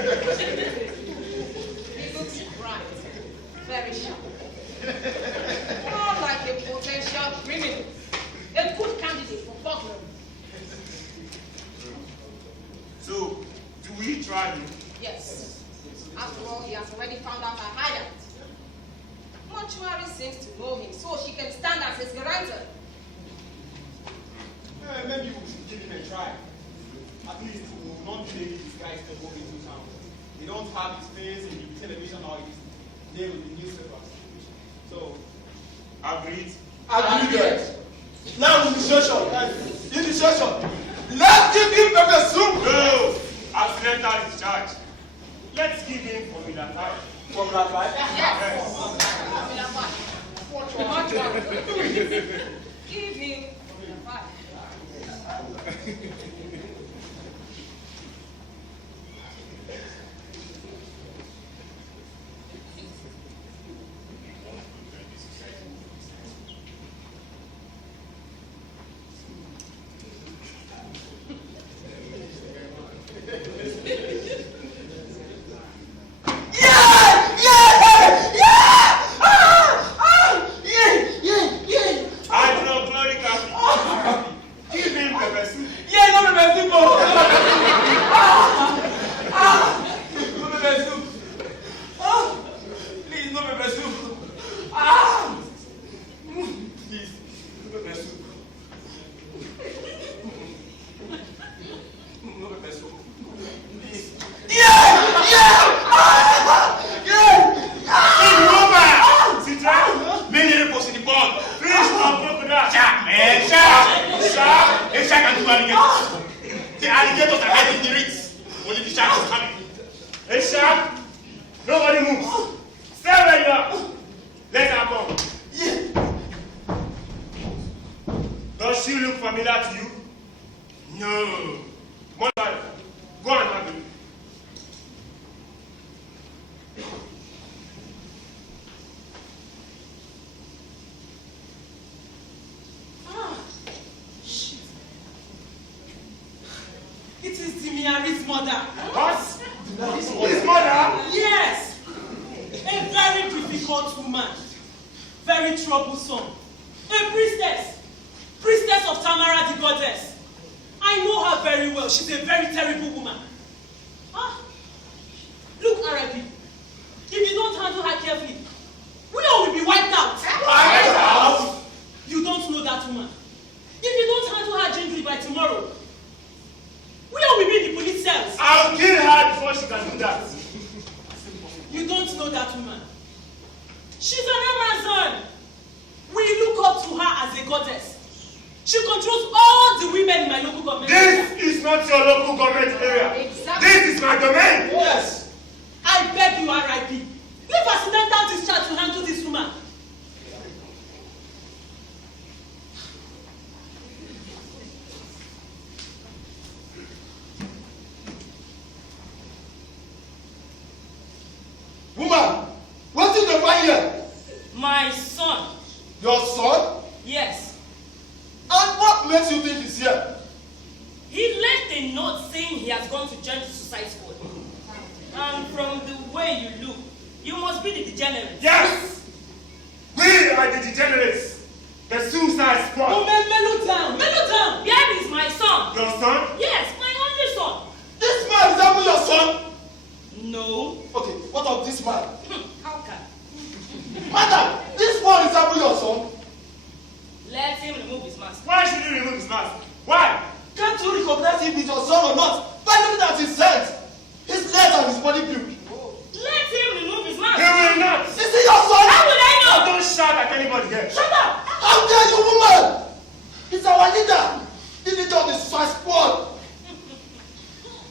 He looks bright. Very sharp. More like a potential criminal. A good candidate for burglary. So, do we try him? Yes. After all, he has already found out her hideout. Mortuary seems to know him, so she can stand as his guarantor. Maybe we should give him a try. At least we will not delay these guys to move into town. They don't have his face in the television or his name in the newspapers. So, Agreed. Agreed. Now initiation. Let's give him pepper soup. No! Accidental discharge. Let's give him formula 5. Formula 5? Yes. Mortuary. Give him Formula 5. Hydrochloric acid. Give him pepper soup. Yeah, no pepper soup. No pepper soup. Please, no pepper soup. Please, no pepper soup. No pepper soup. Please. Sit down. Many reports in the pond. Fish or crocodile. Shark, man, shark. A shark can do alligators. The alligators are hiding the reeds. Only the shark is coming. A shark. Nobody moves. Stay where you are. Let her come. Does she look familiar to you? No. Mortuary. Go and have it. It is Timiari's mother. What? His mother? Yes. A very difficult woman. Very troublesome. A priestess of Tamara the goddess. I know her very well. She's a very terrible woman. Look, R.I.P. If you don't handle her carefully, we all will be wiped out. Wiped out? You don't know that woman. If you don't handle her gently by tomorrow, we all will be in the police cells. I'll kill her before she can do that. You don't know that woman. She's an Amazon. We look up to her as a goddess. She controls all the women in my local government. This is not your local government area. Exactly. This is my domain. Yes. I beg you, R.I.P. Leave accidental discharge to handle this woman. he has gone to join the suicide squad. And from the way you look, you must be the degenerate. Yes! We are the degenerates. The suicide squad. Oh, mellow down, mellow down. Here is my son. Your son? Yes, my only son. This man is that your son? No. Okay, what of this man? How can? Madam, this one is that your son? Let him remove his mask. Why should he remove his mask? Why? Can't you recognize if he's your son or not? By looking at his hands, his legs and his body build. Let him remove his mask. He will not. Is he your son? How would I know? Don't shout at anybody here. Shut up! How dare you, woman? He's our leader. The leader of the suicide squad.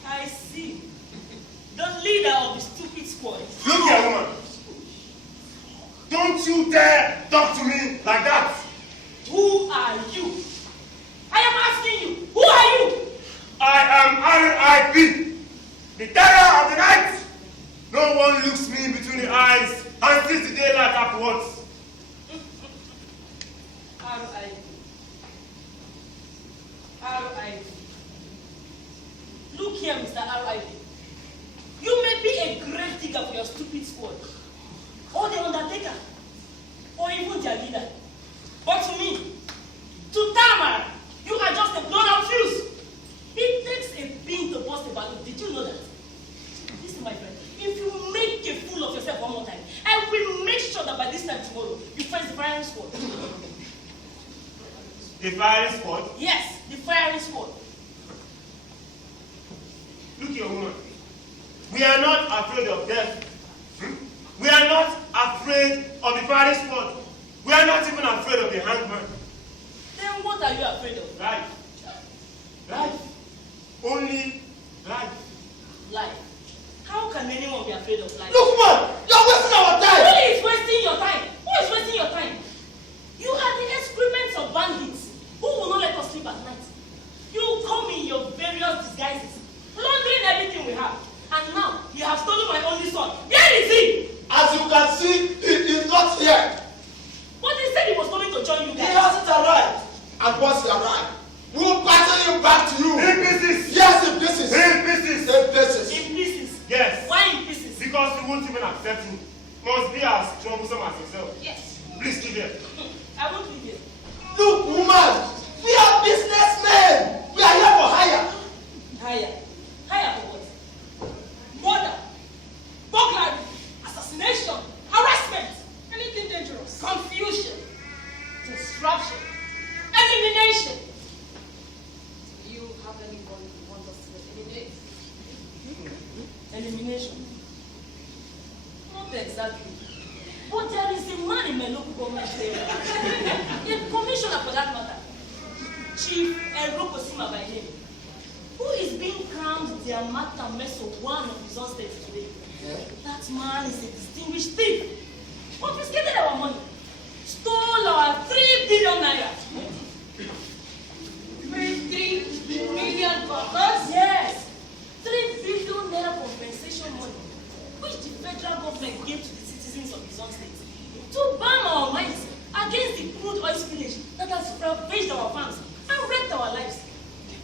I see. The leader of the stupid squad. Look here, woman. Don't you dare talk to me like that. Who are you? I am asking you. Who are you? I am R.I.P. The terror of the night. No one looks me between the eyes and sees the daylight afterwards. R.I.P. R.I.P. Look here, Mr. R.I.P. You may be a grave digger for your stupid squad, or the undertaker, or even their leader. But to me, to Tamara, you are just a blown-out fuse. It takes a pin to burst a balloon. Did you know that? Listen, my friend, if you make a fool of yourself one more time, I will make sure that by this time tomorrow, you face the firing squad. The firing squad? Yes, the firing squad. Look here, woman. We are not afraid of death. We are not afraid of the firing squad. We are not even afraid of the hangman. Then what are you afraid of? Life. Life. Only life. Life. How can anyone be afraid of life? Look, man, you're wasting our time. Who is wasting your time? Who is wasting your time? You are the excrements of bandits who will not let us sleep at night. You come in your various disguises, plundering everything we have. And now, you have stolen my only son. Where is he? As you can see, he is not here. But he said he was coming to join you He guys. hasn't arrived. And once he arrives, we will pass him back to you. In pieces. Yes, in pieces. In pieces. In pieces. In pieces. Yes. Why in pieces? Because we won't even accept him. Must be as troublesome as himself. Yes. Please leave here. I won't leave here. Look, woman, we are businessmen. We are here for hire. Hire. Hire for what? Murder. Burglary. Assassination. Harassment. Anything dangerous. Confusion. Disruption. Elimination. Do you have anybody who wants us to eliminate? Elimination. Not exactly. But there is a man in my local government area. A commissioner for that matter. Chief Erokosima by name. Who is being crowned the Amata Meso one of his own states today. Yeah. That man is a distinguished thief. Confiscated our money. Stole our 3 billion naira. 3 million dollars? Yes. 3 billion naira compensation money, which the federal government gave to the citizens of his own state to ban our minds against the crude oil spillage that has ravaged our farms and wrecked our lives.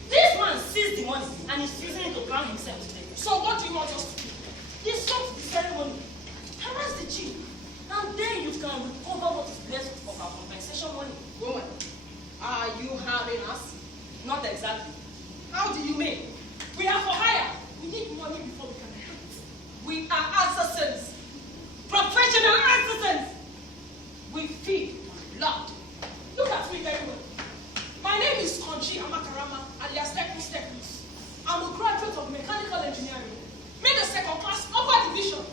This man seized the money and is using it to crown himself today. So what do you want us to do? Disrupt the ceremony, harass the chief, and then you can recover what is left of our compensation money. Woman, are you having us? Not exactly. How do you mean? We are for hire. We need money before we can act. We are assassins. Professional assassins. We feed blood. Look at me very well. My name is Konji Amakarama, alias Teknis. I'm a graduate of mechanical engineering. Made a second class upper division.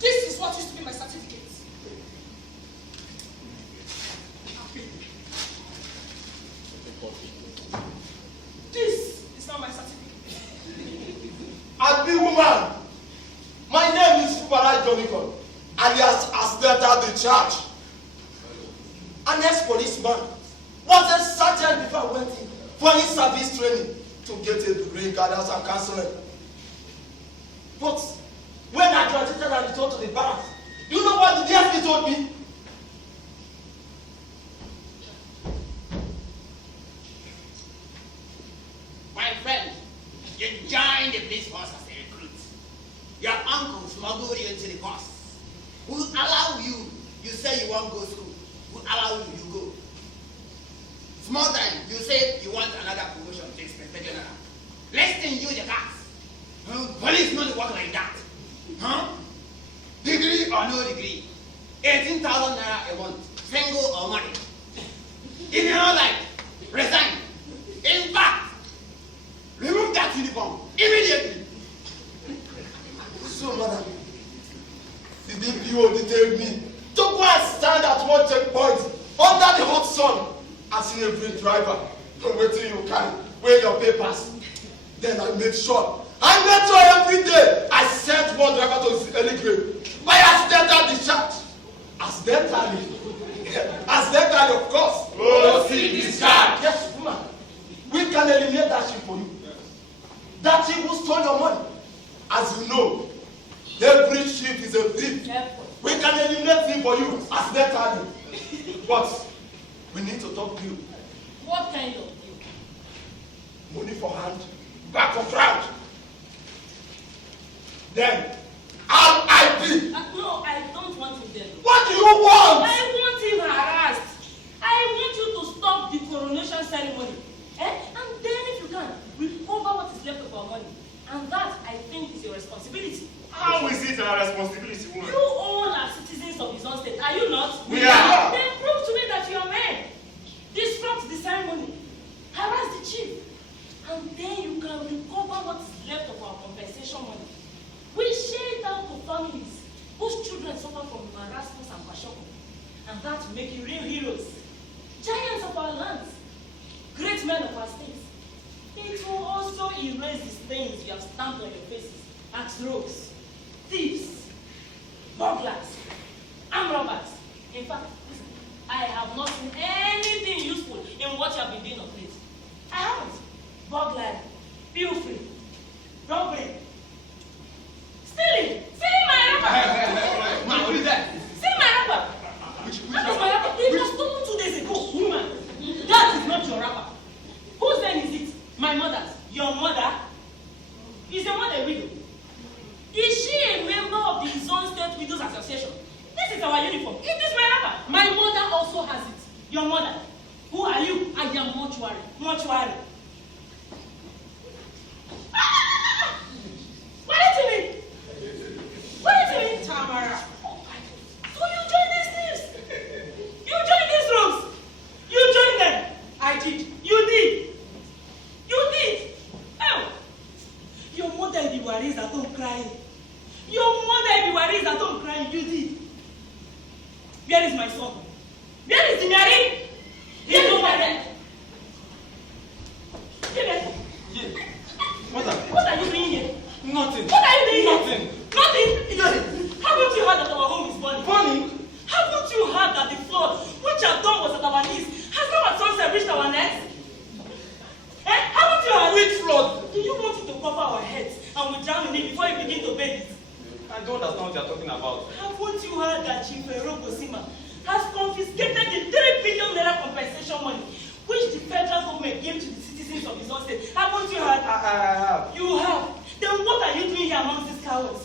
This is what used to be my certificate. This is not my certificate. And the woman, my name is Fubarai Jonikon, alias Asdeta the Church. An ex-policeman was a sergeant before I went in for his service training to get a degree in guidance and counseling. But when I graduated and returned to the barracks, you know what the DSP told me? the police force as a recruit. Your uncle smuggled you into the force. Who allow you? You say you won't go to school. Who allow you? You go. Small time, you say you want another promotion to Inspector General. Listen, you the cats. Police not work like that. Huh? Degree or no degree? 18,000 naira a month, single or married. If you don't like, resign. In fact, remove that uniform immediately. So, madam, the DPO detailed me to go and stand at one checkpoint under the hot sun as in a brake driver. Waiting you can weigh your papers. Then I made sure every day I sent one driver to his early grave by accidental discharge. Accidentally, of course. Oh, see discharge. Yes, woman. We can eliminate that shit for you. That chief who stole your money. As you know, every chief is a thief. We can eliminate him for you accidentally. But we need to talk to you. What kind of deal? Money for hand, back of front. Then, R.I.P. No, I don't want him dead. What do you want? I want him harassed. I want you to stop the coronation ceremony. And then if you can, recover what is left of our money. And that, I think, is your responsibility. How is it our responsibility, woman? You all are citizens of his own state, are you not? We are. Then prove to me that you are men. Disrupt the ceremony. Harass the chief. And then you can recover what is left of our compensation money. We share it out to families whose children suffer from harassment and passion. And that will make you real heroes. Giants of our lands. Great men of our states. It will also erase the stains you have stamped on your faces as rogues, thieves, burglars, armed robbers. In fact, listen, I have not seen anything useful in what you have been doing of late. I haven't. Burglary, pilfering, robbery, stealing my rapper. Man, what is that? Stealing my rapper. That is my rapper. It was stolen 2 days ago, woman. That is not your rapper. Whose then is it? My mother's. Your mother? Is your mother a widow? Is she a member of the Zone State Widows Association? This is our uniform. It is my rapper. My mother also has it. Your mother. Who are you? I am mortuary. Mortuary. What did you mean? What did you mean? Tamara. Oh my God. So you joined these thieves? You joined these rogues? You joined them? I did. You did. You did. Oh. Your mother be worried at home crying. Your mother be worried at home crying. You did. Where is my son? Where is the Mary? He's over there. Here. What are you doing here? Nothing. What are you doing here? Nothing. Nothing? Haven't you heard that our home is burning? Burning? Haven't you heard that the flood, which our dawn was at our knees, has now at sunset reached our necks? Haven't you heard? Which flood? Do you want it to cover our heads and we drown in it before you begin to bathe it? I don't understand what you're talking about. Haven't you heard that Chief Erogosima has confiscated the 3 billion naira compensation money which the federal government gave to the citizens of his own state? Haven't you heard? I have. You have. Then what are you doing here amongst these cowards?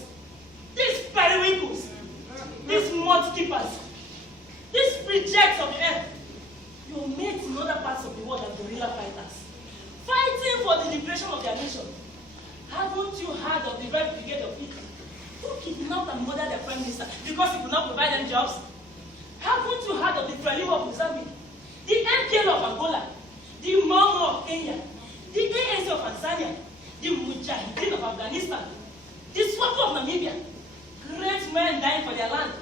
These periwinkles, these mud keepers, these rejects of the earth. Your mates in other parts of the world are guerrilla fighters, fighting for the liberation of their nation. Haven't you heard of the Red Brigade of Italy, who kidnapped and murdered their prime minister because he could not provide them jobs? Haven't you heard of the Frelimo of Mozambique, the MPL of Angola, the Mamo of Kenya, the ANC of Tanzania, the Mujahideen of Afghanistan, the Swako of Namibia? Great men dying for their land.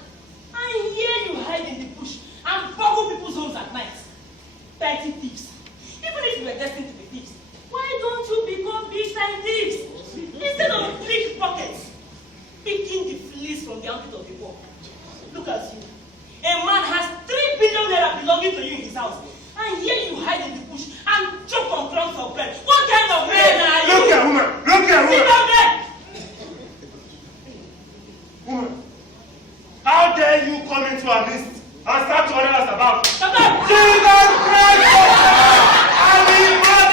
And here you hide in the bush and boggle people's homes at night. Petty thieves. Even if you were destined to be thieves, why don't you become big-time thieves? Instead of pickpockets, picking the fleas from the armpit of the poor. Look at you. A man has 3 billion naira belonging to you in his house. And here you hide in the bush and choke on crumbs of bread. What kind of man are you? Look here, woman. Look here, Sit woman. down there. Woman, how dare you come into our midst and start to order us about? Shut up. Jesus Christ! I will not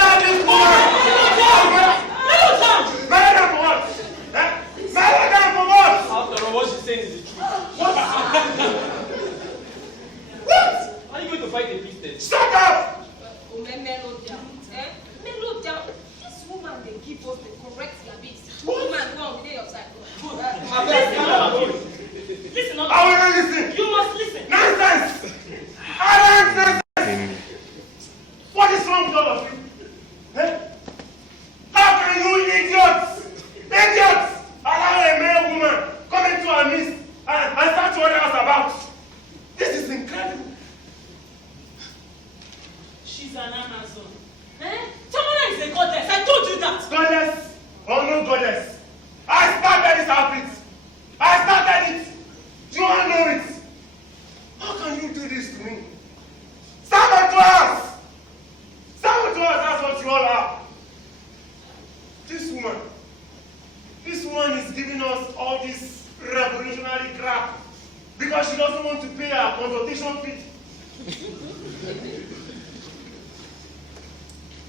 mellow down. Mellow down. This woman, they give us the correct habits. Woman, go on, day of time. Listen, I will not listen. You must listen. Nonsense! Nonsense! What is wrong with all of you? Eh? How can you idiots, allow a male woman come into our midst and start to order us about? This is incredible. She's an Amazon. Tamara is a goddess. I told you that. Goddess or no goddess, I started this outfit. I started it. Do you all know it? How can you do this to me? Saboteurs! Saboteurs, that's what you all are. This woman is giving us all this revolutionary crap because she doesn't want to pay her consultation fee.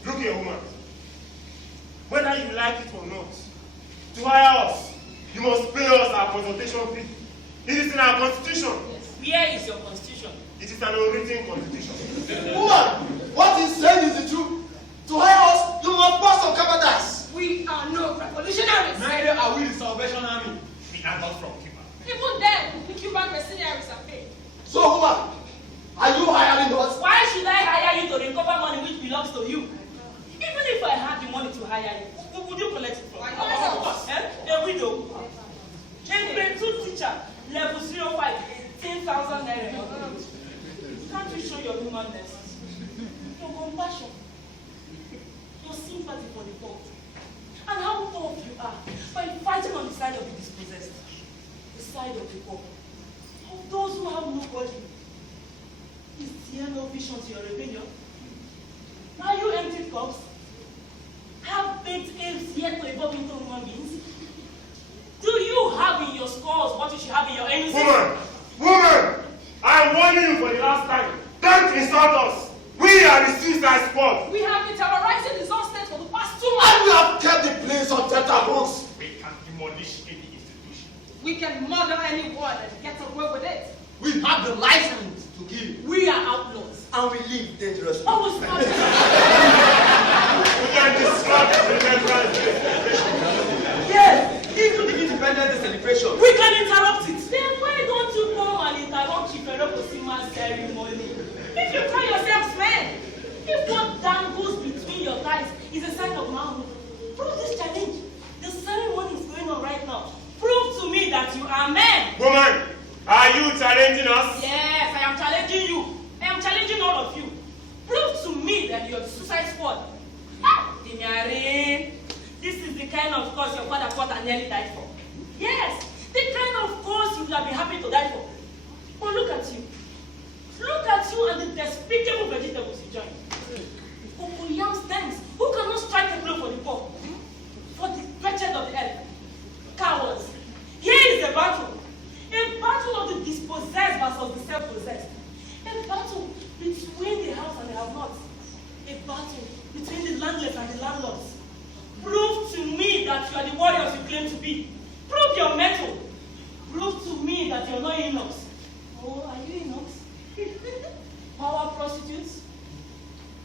Look here, woman. Whether you like it or not, to hire us, you must pay us our consultation fee. It is in our constitution. Yes. Where is your constitution? It is an unwritten constitution. Woman, what he's saying is the truth. To hire us, you must pass some cabadas. We are no revolutionaries. Neither are we the Salvation Army. We are not from Cuba. Even then, the Cuban mercenaries are paid. So, woman, are you hiring us? Why should I hire you to recover money which belongs to you? Even if I had the money to hire you, who would you collect it from? A widow. A grade 2 teacher, level 05, 10,000 naira. Can't you show your humanness? Your compassion, your sympathy for the poor, and how tough you are by fighting on the side of the dispossessed, the side of the poor, of those who have nobody? Is there no vision to your rebellion? Are you empty cups? Have baked apes yet to evolve into human beings? Do you have in your scores what you should have in your enemies? Woman, I am warning you for the last time. Don't insult us. We are the suicide squad. We have been terrorizing the zone state for the past 2 And months. we have kept the place on tenterhooks. We can demolish any institution. We can murder anyone and get away with it. We have the license to kill. We are outlaws. And we live dangerously. Always smart. We can disrupt the Independence Day celebration. Yes, even the Independence Day celebration. We can interrupt it. Then why don't you come and interrupt Chiferokosima's ceremony? If you tell yourselves, men, if what dangles between your thighs is a sign of manhood, prove this challenge. The ceremony is going on right now. Prove to me that you are men. Woman, are you challenging us? Yes, I am challenging you. I am challenging all of you. Prove to me that you are the suicide squad. Dimiare, this is the kind of cause your father fought and nearly died for. Yes, the kind of cause you would have been happy to die for. But look at you. Look at you and the despicable vegetables you joined. Cocoyam stems who cannot strike a blow for the poor. For the wretched of the earth. Cowards. Here is a battle. A battle of the dispossessed versus the self-possessed. A battle between the house and the have-nots. A battle between the landless and the landlords. Prove to me that you are the warriors you claim to be. Prove your mettle. Prove to me that you are not Enochs. Oh, are you Enochs? Power prostitutes?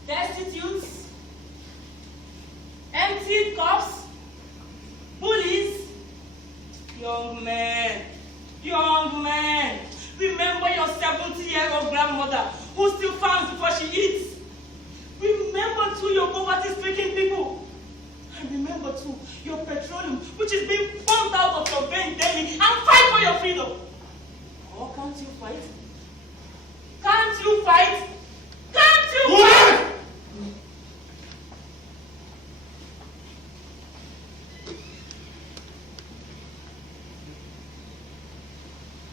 Destitutes? Emptied cups? Bullies? Young men, remember your 70-year-old grandmother who still farms before she eats. Remember too your poverty-stricken people. And remember too your petroleum which is being pumped out of your veins daily, and fight for your freedom. Or can't you fight? Can't you fight? Can't you fight?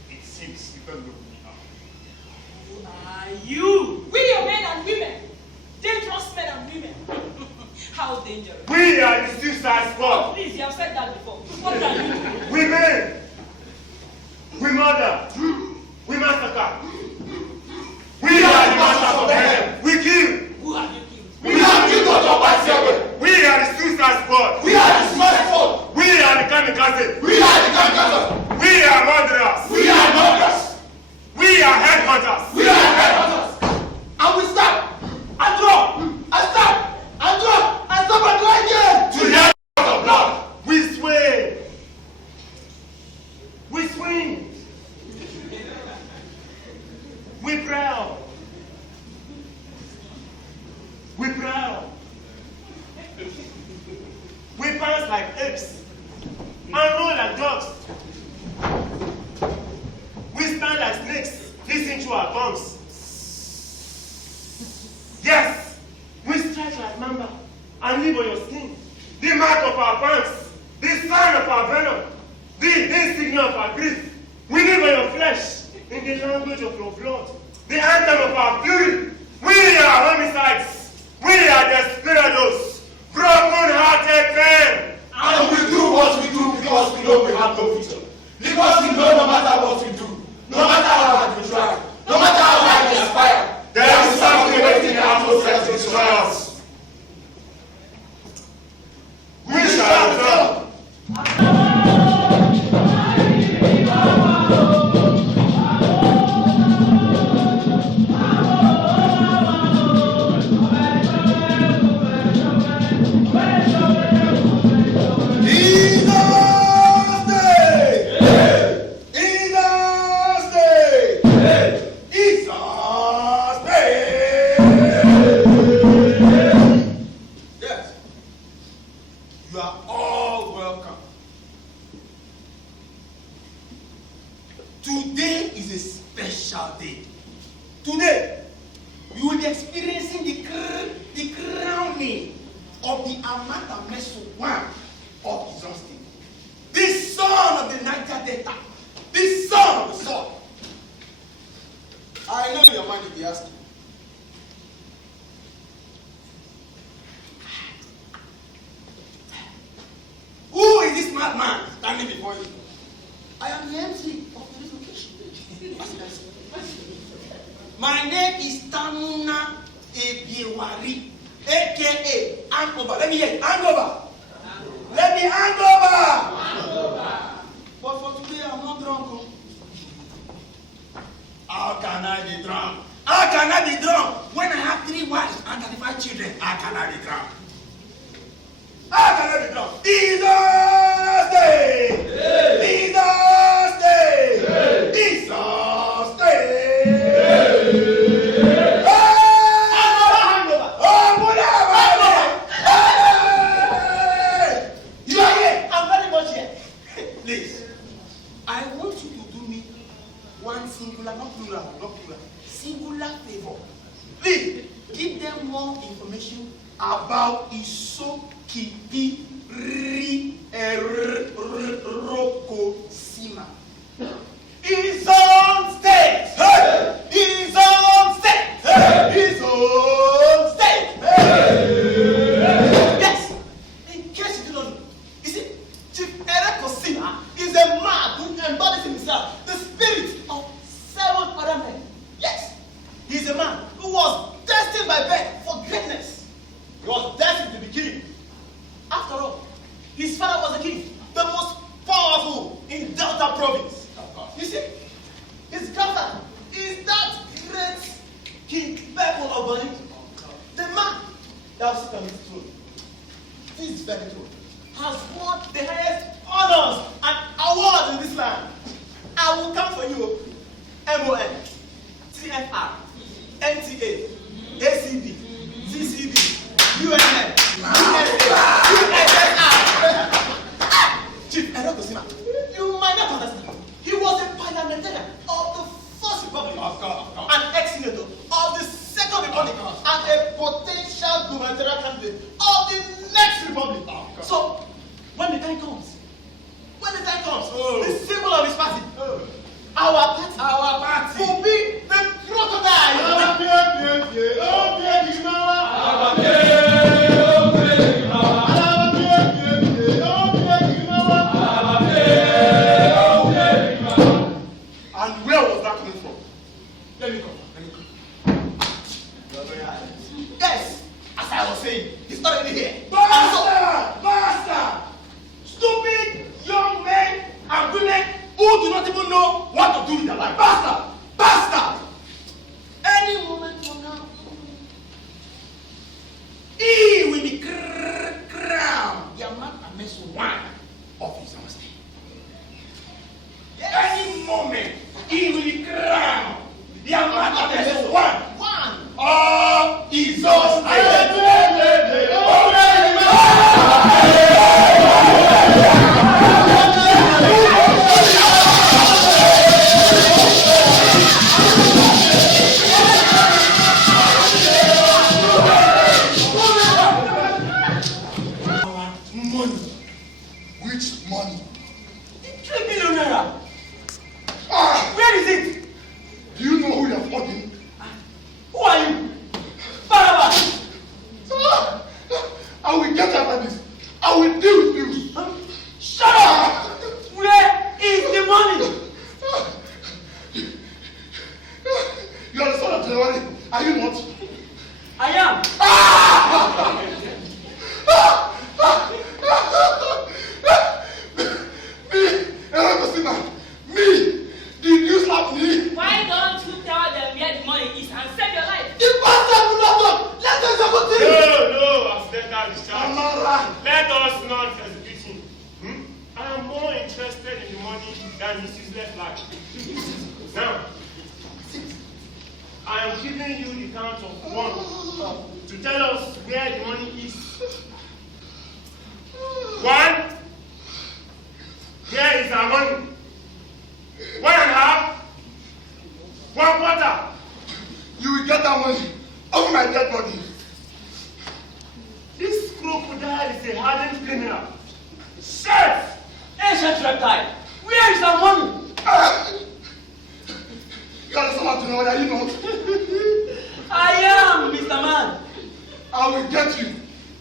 It seems you don't know who we are. Who are you? We are men and women. Dangerous men and women. How dangerous? We are the suicide Oh, squad. please, you have said that before. What are you? We men. We murder. We massacre. We are the masters of heaven. We kill. Who have you killed? We have killed Dr. Basiawe. We are the suicide squad. We are the smartphone. We are the kamikaze. We are the kangaroos. We are murderers. We are murderers. We are headhunters. We are headhunters. And we stand and draw and We prowl. We bounce like apes and roll like dogs. We stand like snakes, listening to our thumbs. Yes, we stretch like mamba and live on your skin. The mark of our pants, the sign of our venom, the signal of our grief. We live on your flesh, in the language of your blood, the anthem of our fury. We are homicides. We are desperados, broken-hearted men. And we do what we do because we know we have no future. Because we know no matter what we do, no matter how hard we try, no matter how hard we aspire, there is something waiting in our atmosphere to destroy us. We shall return. Today is a special day. Today, you will be experiencing the crowning of the Hangme one of his own state. The son of the Niger Delta, the son of the sun. I know your mind will be asking. Who is this madman standing before you? I am the MC of this location. My name is Tamuna Ebiewari, aka Hangover. Let me hear it. Hangover. Let me hangover. But for today, I'm not drunk. How can I be drunk? How can I be drunk when I have 3 wives and 35 children? How can I be drunk? How can I be drunk? Jesus Day! Jesus Day! Jesus Day! You are here. I'm very much here. Please, I want you to do me one singular, not plural, singular favor. Please, give them more information about Isokipiri Rokosima. His own state! Hey! His own state! Hey! His own state! Hey! Yes! In case you do not know, you see, Chief Erekosima is a man who embodies himself the spirit of 7 other men. Yes! He is a man who was destined by birth for greatness. He was destined to be king. After all, his father was a king, the most powerful in Delta province. You see, his grandfather is that great King Bebo of Bali, the man that will sit on his throne. This very throne has won the highest honors and awards in this land. I will come for you, MON, TFR, NTA, ACB, CCB, UNN, Chief Erekosima, you might not understand. He was a parliamentarian of the First Republic, an ex-senator of the Second Republic, and a potential gubernatorial candidate of the next republic. So, when the time comes, the symbol of his party, our party will be the crocodile. And where was that coming from? Let me go. Yes, as I was saying, he's already here. Basta! Stupid young men and women who do not even know what to do with their life. Basta! Any moment from now, he will be crowned the Hangme one of his own state. Any moment, he will be crowned the Hangme one of his own state. to tell us where the money is. 1, here is our money. 1.5, 1/4. You will get that money over my dead body. This crocodile is a hardened criminal. Shit! Ancient reptile, where is our money? You are someone to know whether you not. I am, Mr. Man. I will get you.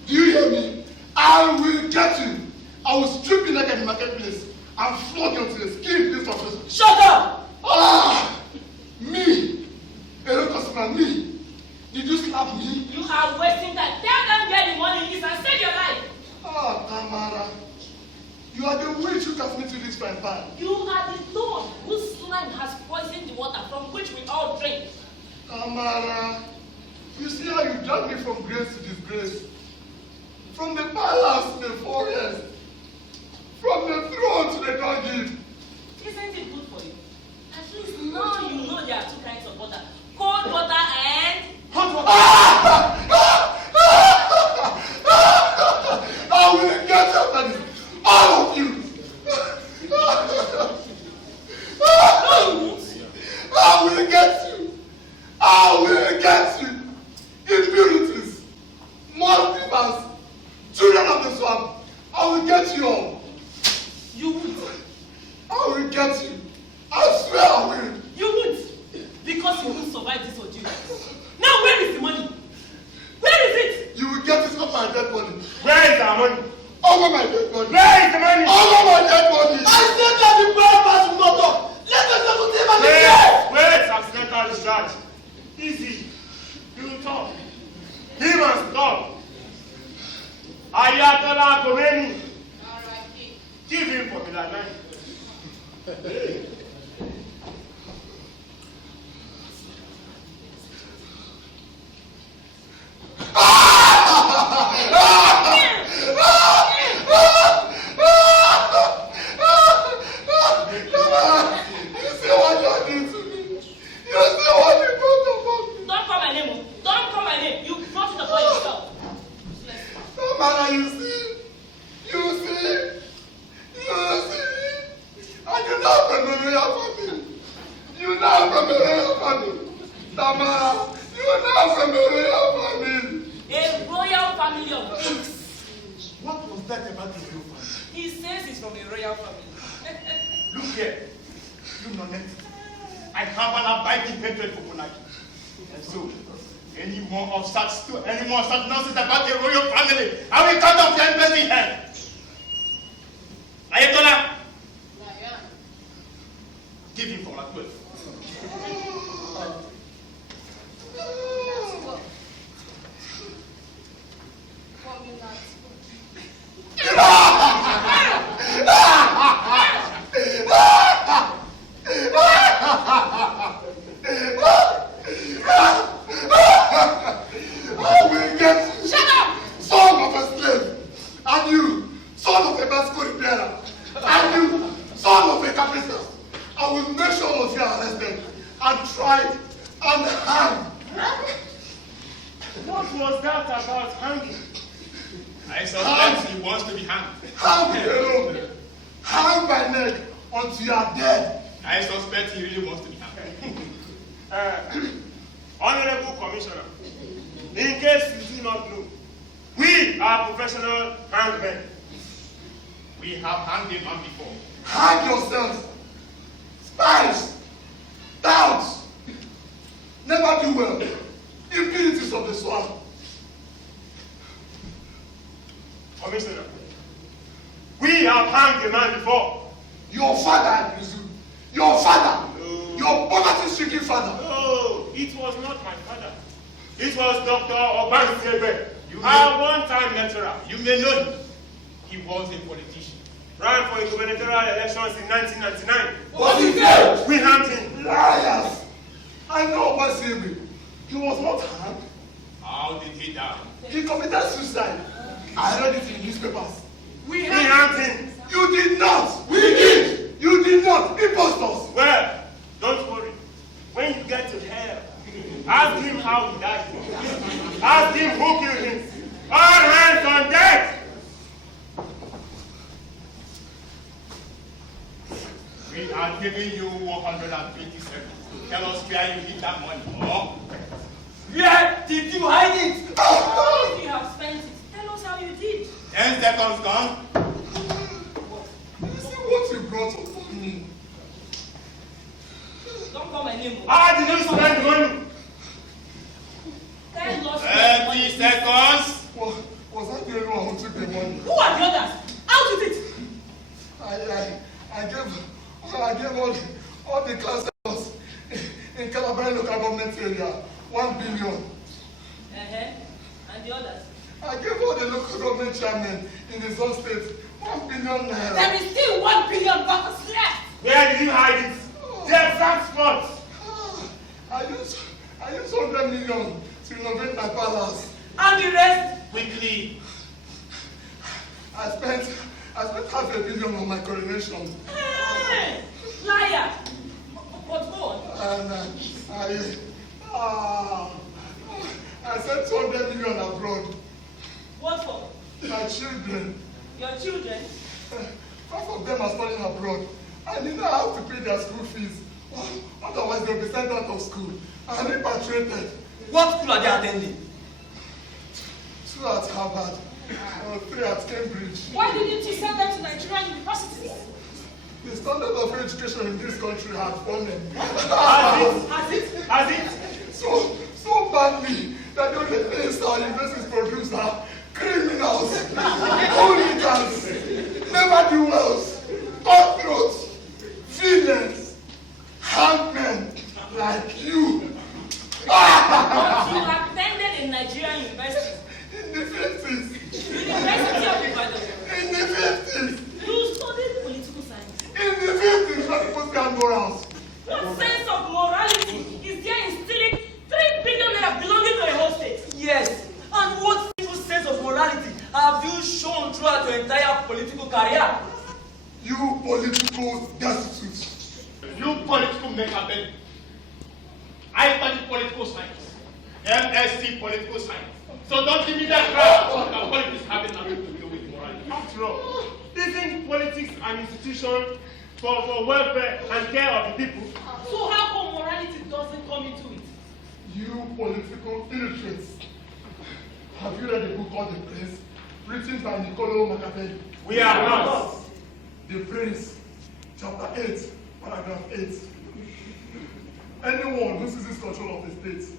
Do you hear me? I will get you. I will strip you naked in the marketplace and flog you until the skin leaves your face. Shut up! Me? Hello, customer, me? Did you slap me? You are wasting time. Tell them where the money is and save your life. Tamara. You are the witch who cast me to this fine pan. You are the Lord whose slime has poisoned the water from which we all drink. Tamara, you see how you drag me from grace to disgrace? From the palace to the forest, from the throne to the doggy. Isn't it good for you? At least now you know there are 2 kinds of water. Cold water and hot water. I will get you, all of you. No, you won't. I will get you. I will get you. Impurities, monsters, children of the swamp. I will get you all. You won't. I will get you. I swear I will. You won't. Because you won't survive this ordeal. Now where is the money? Where is it? You will get it off my dead body. Where is our money? Over my dead body. Where is the money? Over my dead body. I said that the purpose will not talk. Let us go to him and Wait, accidental discharge. Easy. You will talk. He must talk. Ayatollah Khomeini. Give him Formula 9. You see what you did to me? You see what you did to me? Don't call my name. Don't call my name. You brought it upon yourself. Tamara, you see? I do not from the royal family. You know from the royal family. Tamara, you know from the royal family. A royal family of pigs. What was that about the royal family? He says he's from a royal family. Look here, you non-entity. I have an abiding hatred for monarchy. And so, any more such nonsense about the royal family, I will cut off your investing head. Ayatollah, give him for that 12. I will get you. Shut up! Son of a slave. And you, son of a bicycle repairer. And you, son of a carpenter. I will make sure all of you are arrested and tried and hanged. What was that about hanging? I suspect he wants to be hanged. Hang alone. Hang by neck until you are dead. I suspect he really wants to be hanged. Honorable Commissioner, in case you do not know, we are professional hangmen. We have hanged him man before. Hang yourselves. Spies. Doubts. Never do well. Impurities of the swamp. Commissioner, we have hanged a man before. Your father, I presume. Your father. No. Your poverty-stricken father. No, it was not my father. It was Dr. Obansebe, our one-time lecturer. You may know him. He was a politician. Ran for gubernatorial elections in 1999. Was he dead? We hanged him. Liars! I know Obansebe. He was not hanged. How did he die? He committed suicide. I read it in newspapers. We hanged him. You did not. We did. You did not. Impostors. Well, don't worry. When you get to hell, ask him how he died. Ask him who killed him. All hands on deck! We are giving you 127 to tell us where you hid that money. Oh. Where did you hide it? If you have spent it, tell us how you did. 10 seconds gone. You see what you brought upon me? Don't call my name. How did you spend money? 10 lost 30 seconds. Was I the only one who took the money? Who are the others? How did it? I gave all the councillors in Calabar local government area 1 billion. And the others? I gave all the local government chairmen in the zone state 1 billion naira. There is still 1 billion dollars left. Where did you hide it? The exact spot. I used 100 million to renovate my palace. And the rest? Quickly. I spent $500 million on my coronation. Hey, liar. But go on. And I sent 200 million abroad. What for? My children. Your children? 5 of them are studying abroad. I did not have to pay their school fees. Otherwise, they'll be sent out of school and repatriated. What school are they attending? 2 at Harvard, 3 at Cambridge. Why didn't you send them to Nigerian universities? The standard of education in this country had fallen. Has it? So badly that the only things our universities produce are criminals, hooligans, never-do-wells, cutthroats, villains, hangmen like you. But you attended a Nigerian university. In the 50s. University of Ibadan. In the 50s. You studied political science. In the 50s, not supposed to have morals. What sense of morality is there in stealing 3 billion naira belonging to a whole state? Yes. And what single sense of morality have you shown throughout your entire political career? You political destitute. You political maker. I studied political science. MSc political science. So don't give me that crap that politics having nothing to do with morality. After all, isn't politics an institution for welfare and care of the people? So how come morality doesn't come into it? You political illiterates. Have you read a book called The Prince, written by Niccolo Machiavelli? We are not. The Prince, chapter 8, paragraph 8. Anyone who seizes control of the state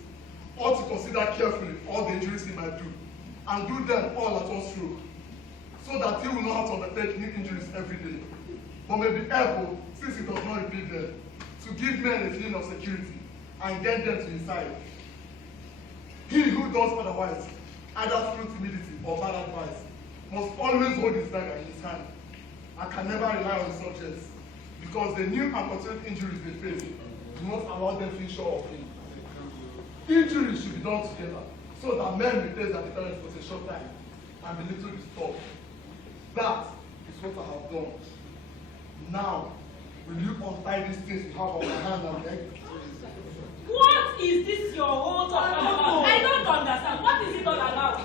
ought to consider carefully all the injuries he might do, and do them all at one stroke, so that he will know how to undertake new injuries every day, but may be able, since he does not repeat them, to give men a feeling of security and get them to his side. He who does otherwise, either through timidity or bad advice, must always hold his dagger in his hand and can never rely on his subjects, because the new and continued injuries they face do not allow them to feel sure of him. Injuries should be done together, so that men replace their deterrence for a short time and be little disturbed. That is what I have done. Now, will you untie these things we have on my hand and leg? What is this your whole talk about? I don't understand. What is it all about?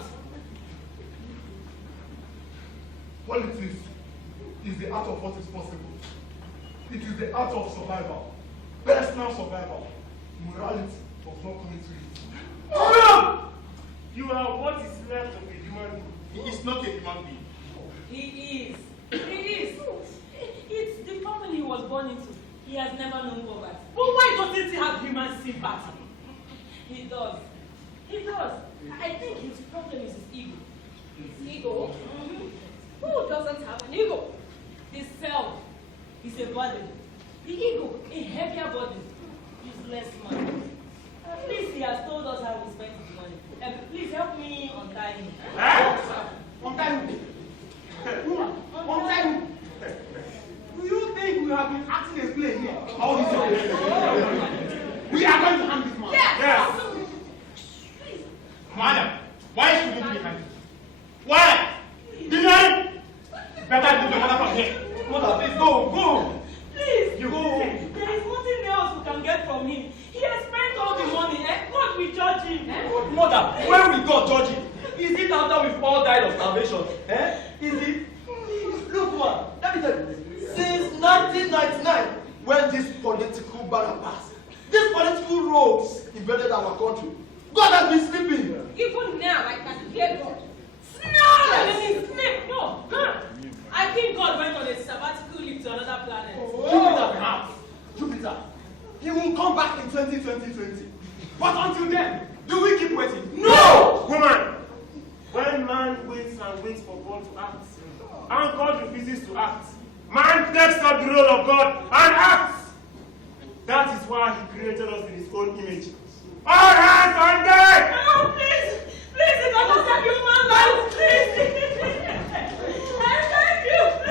Politics is the art of what is possible. It is the art of survival, personal survival. Morality does not come into it. You are what is left of a human being. He is not a human being. He is. It's the family he was born into. He has never known poverty. But why doesn't he have human sympathy? He does. I think his problem is his ego. His ego? Mm-hmm. Who doesn't have an ego? The self is a burden. The ego, a heavier burden. Useless man. At least he has told us how he spent his money. Please help me untie him. Untie who? Untie who? Do you think we have been acting a play here? All this time? We are going to hang this man. Yes. Please. Madam, why should we be hanged? Why? Deny? Better move your mother from here. Mother, please go. Please. You go. There is nothing else we can get from him. He has all died of starvation. Eh? Easy. Look, man, let me tell you. Since 1999, when this political banner passed, these political rogues invaded our country. God has been sleeping. Even now, I can hear God. Snap! No, I think God went on a sabbatical leave to another planet. Jupiter, perhaps. Jupiter. He will come back in 2020. But until then, do we keep waiting? No! Woman, when man waits and waits for God to act, and God refuses to act, man takes up the role of God and acts. That is why he created us in his own image. All hands on deck! Oh, please, it doesn't take human life, please. I thank you.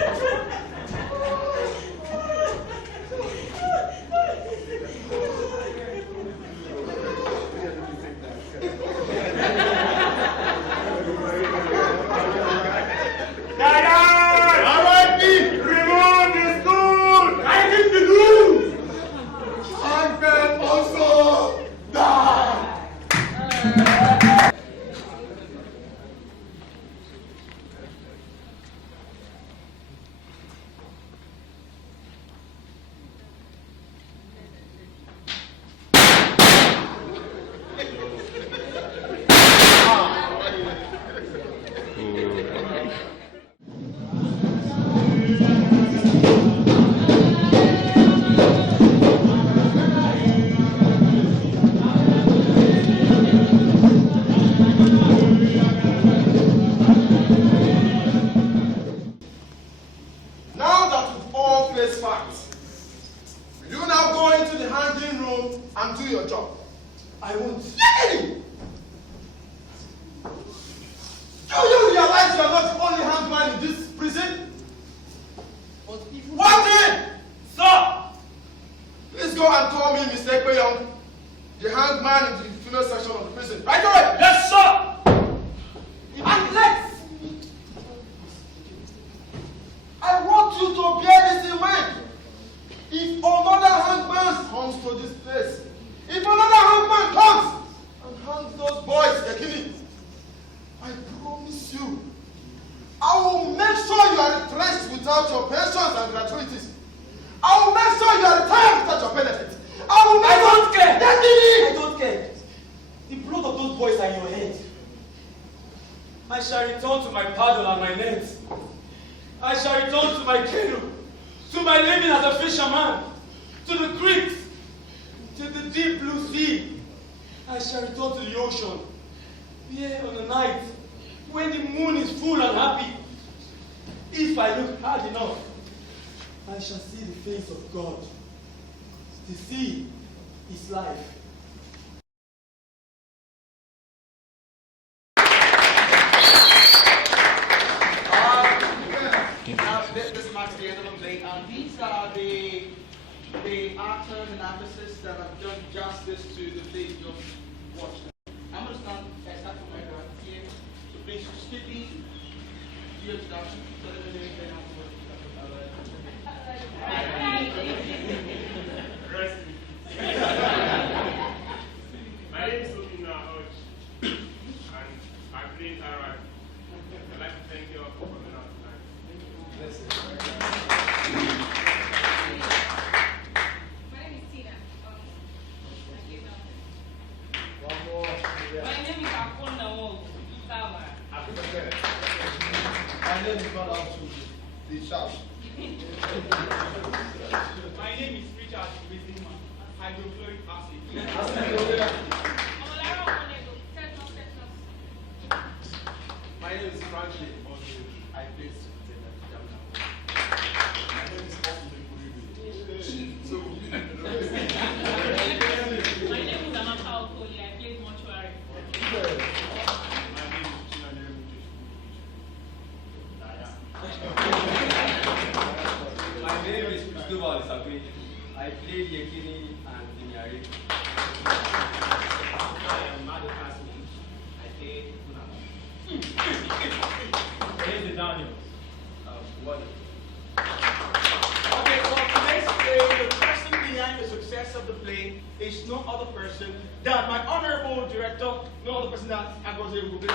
Okay, so today's day, the person behind the success of the play is no other person than my honorable director, no other person than Agoze Ugube.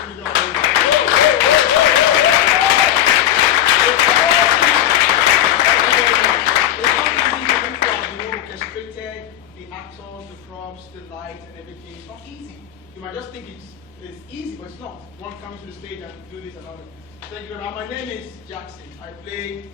Orchestrated the actors, the props, the light, and everything. It's not easy. You might just think it's easy, but it's not. One comes to the stage and do this and other. Thank you very much. My name is Jackson. I play.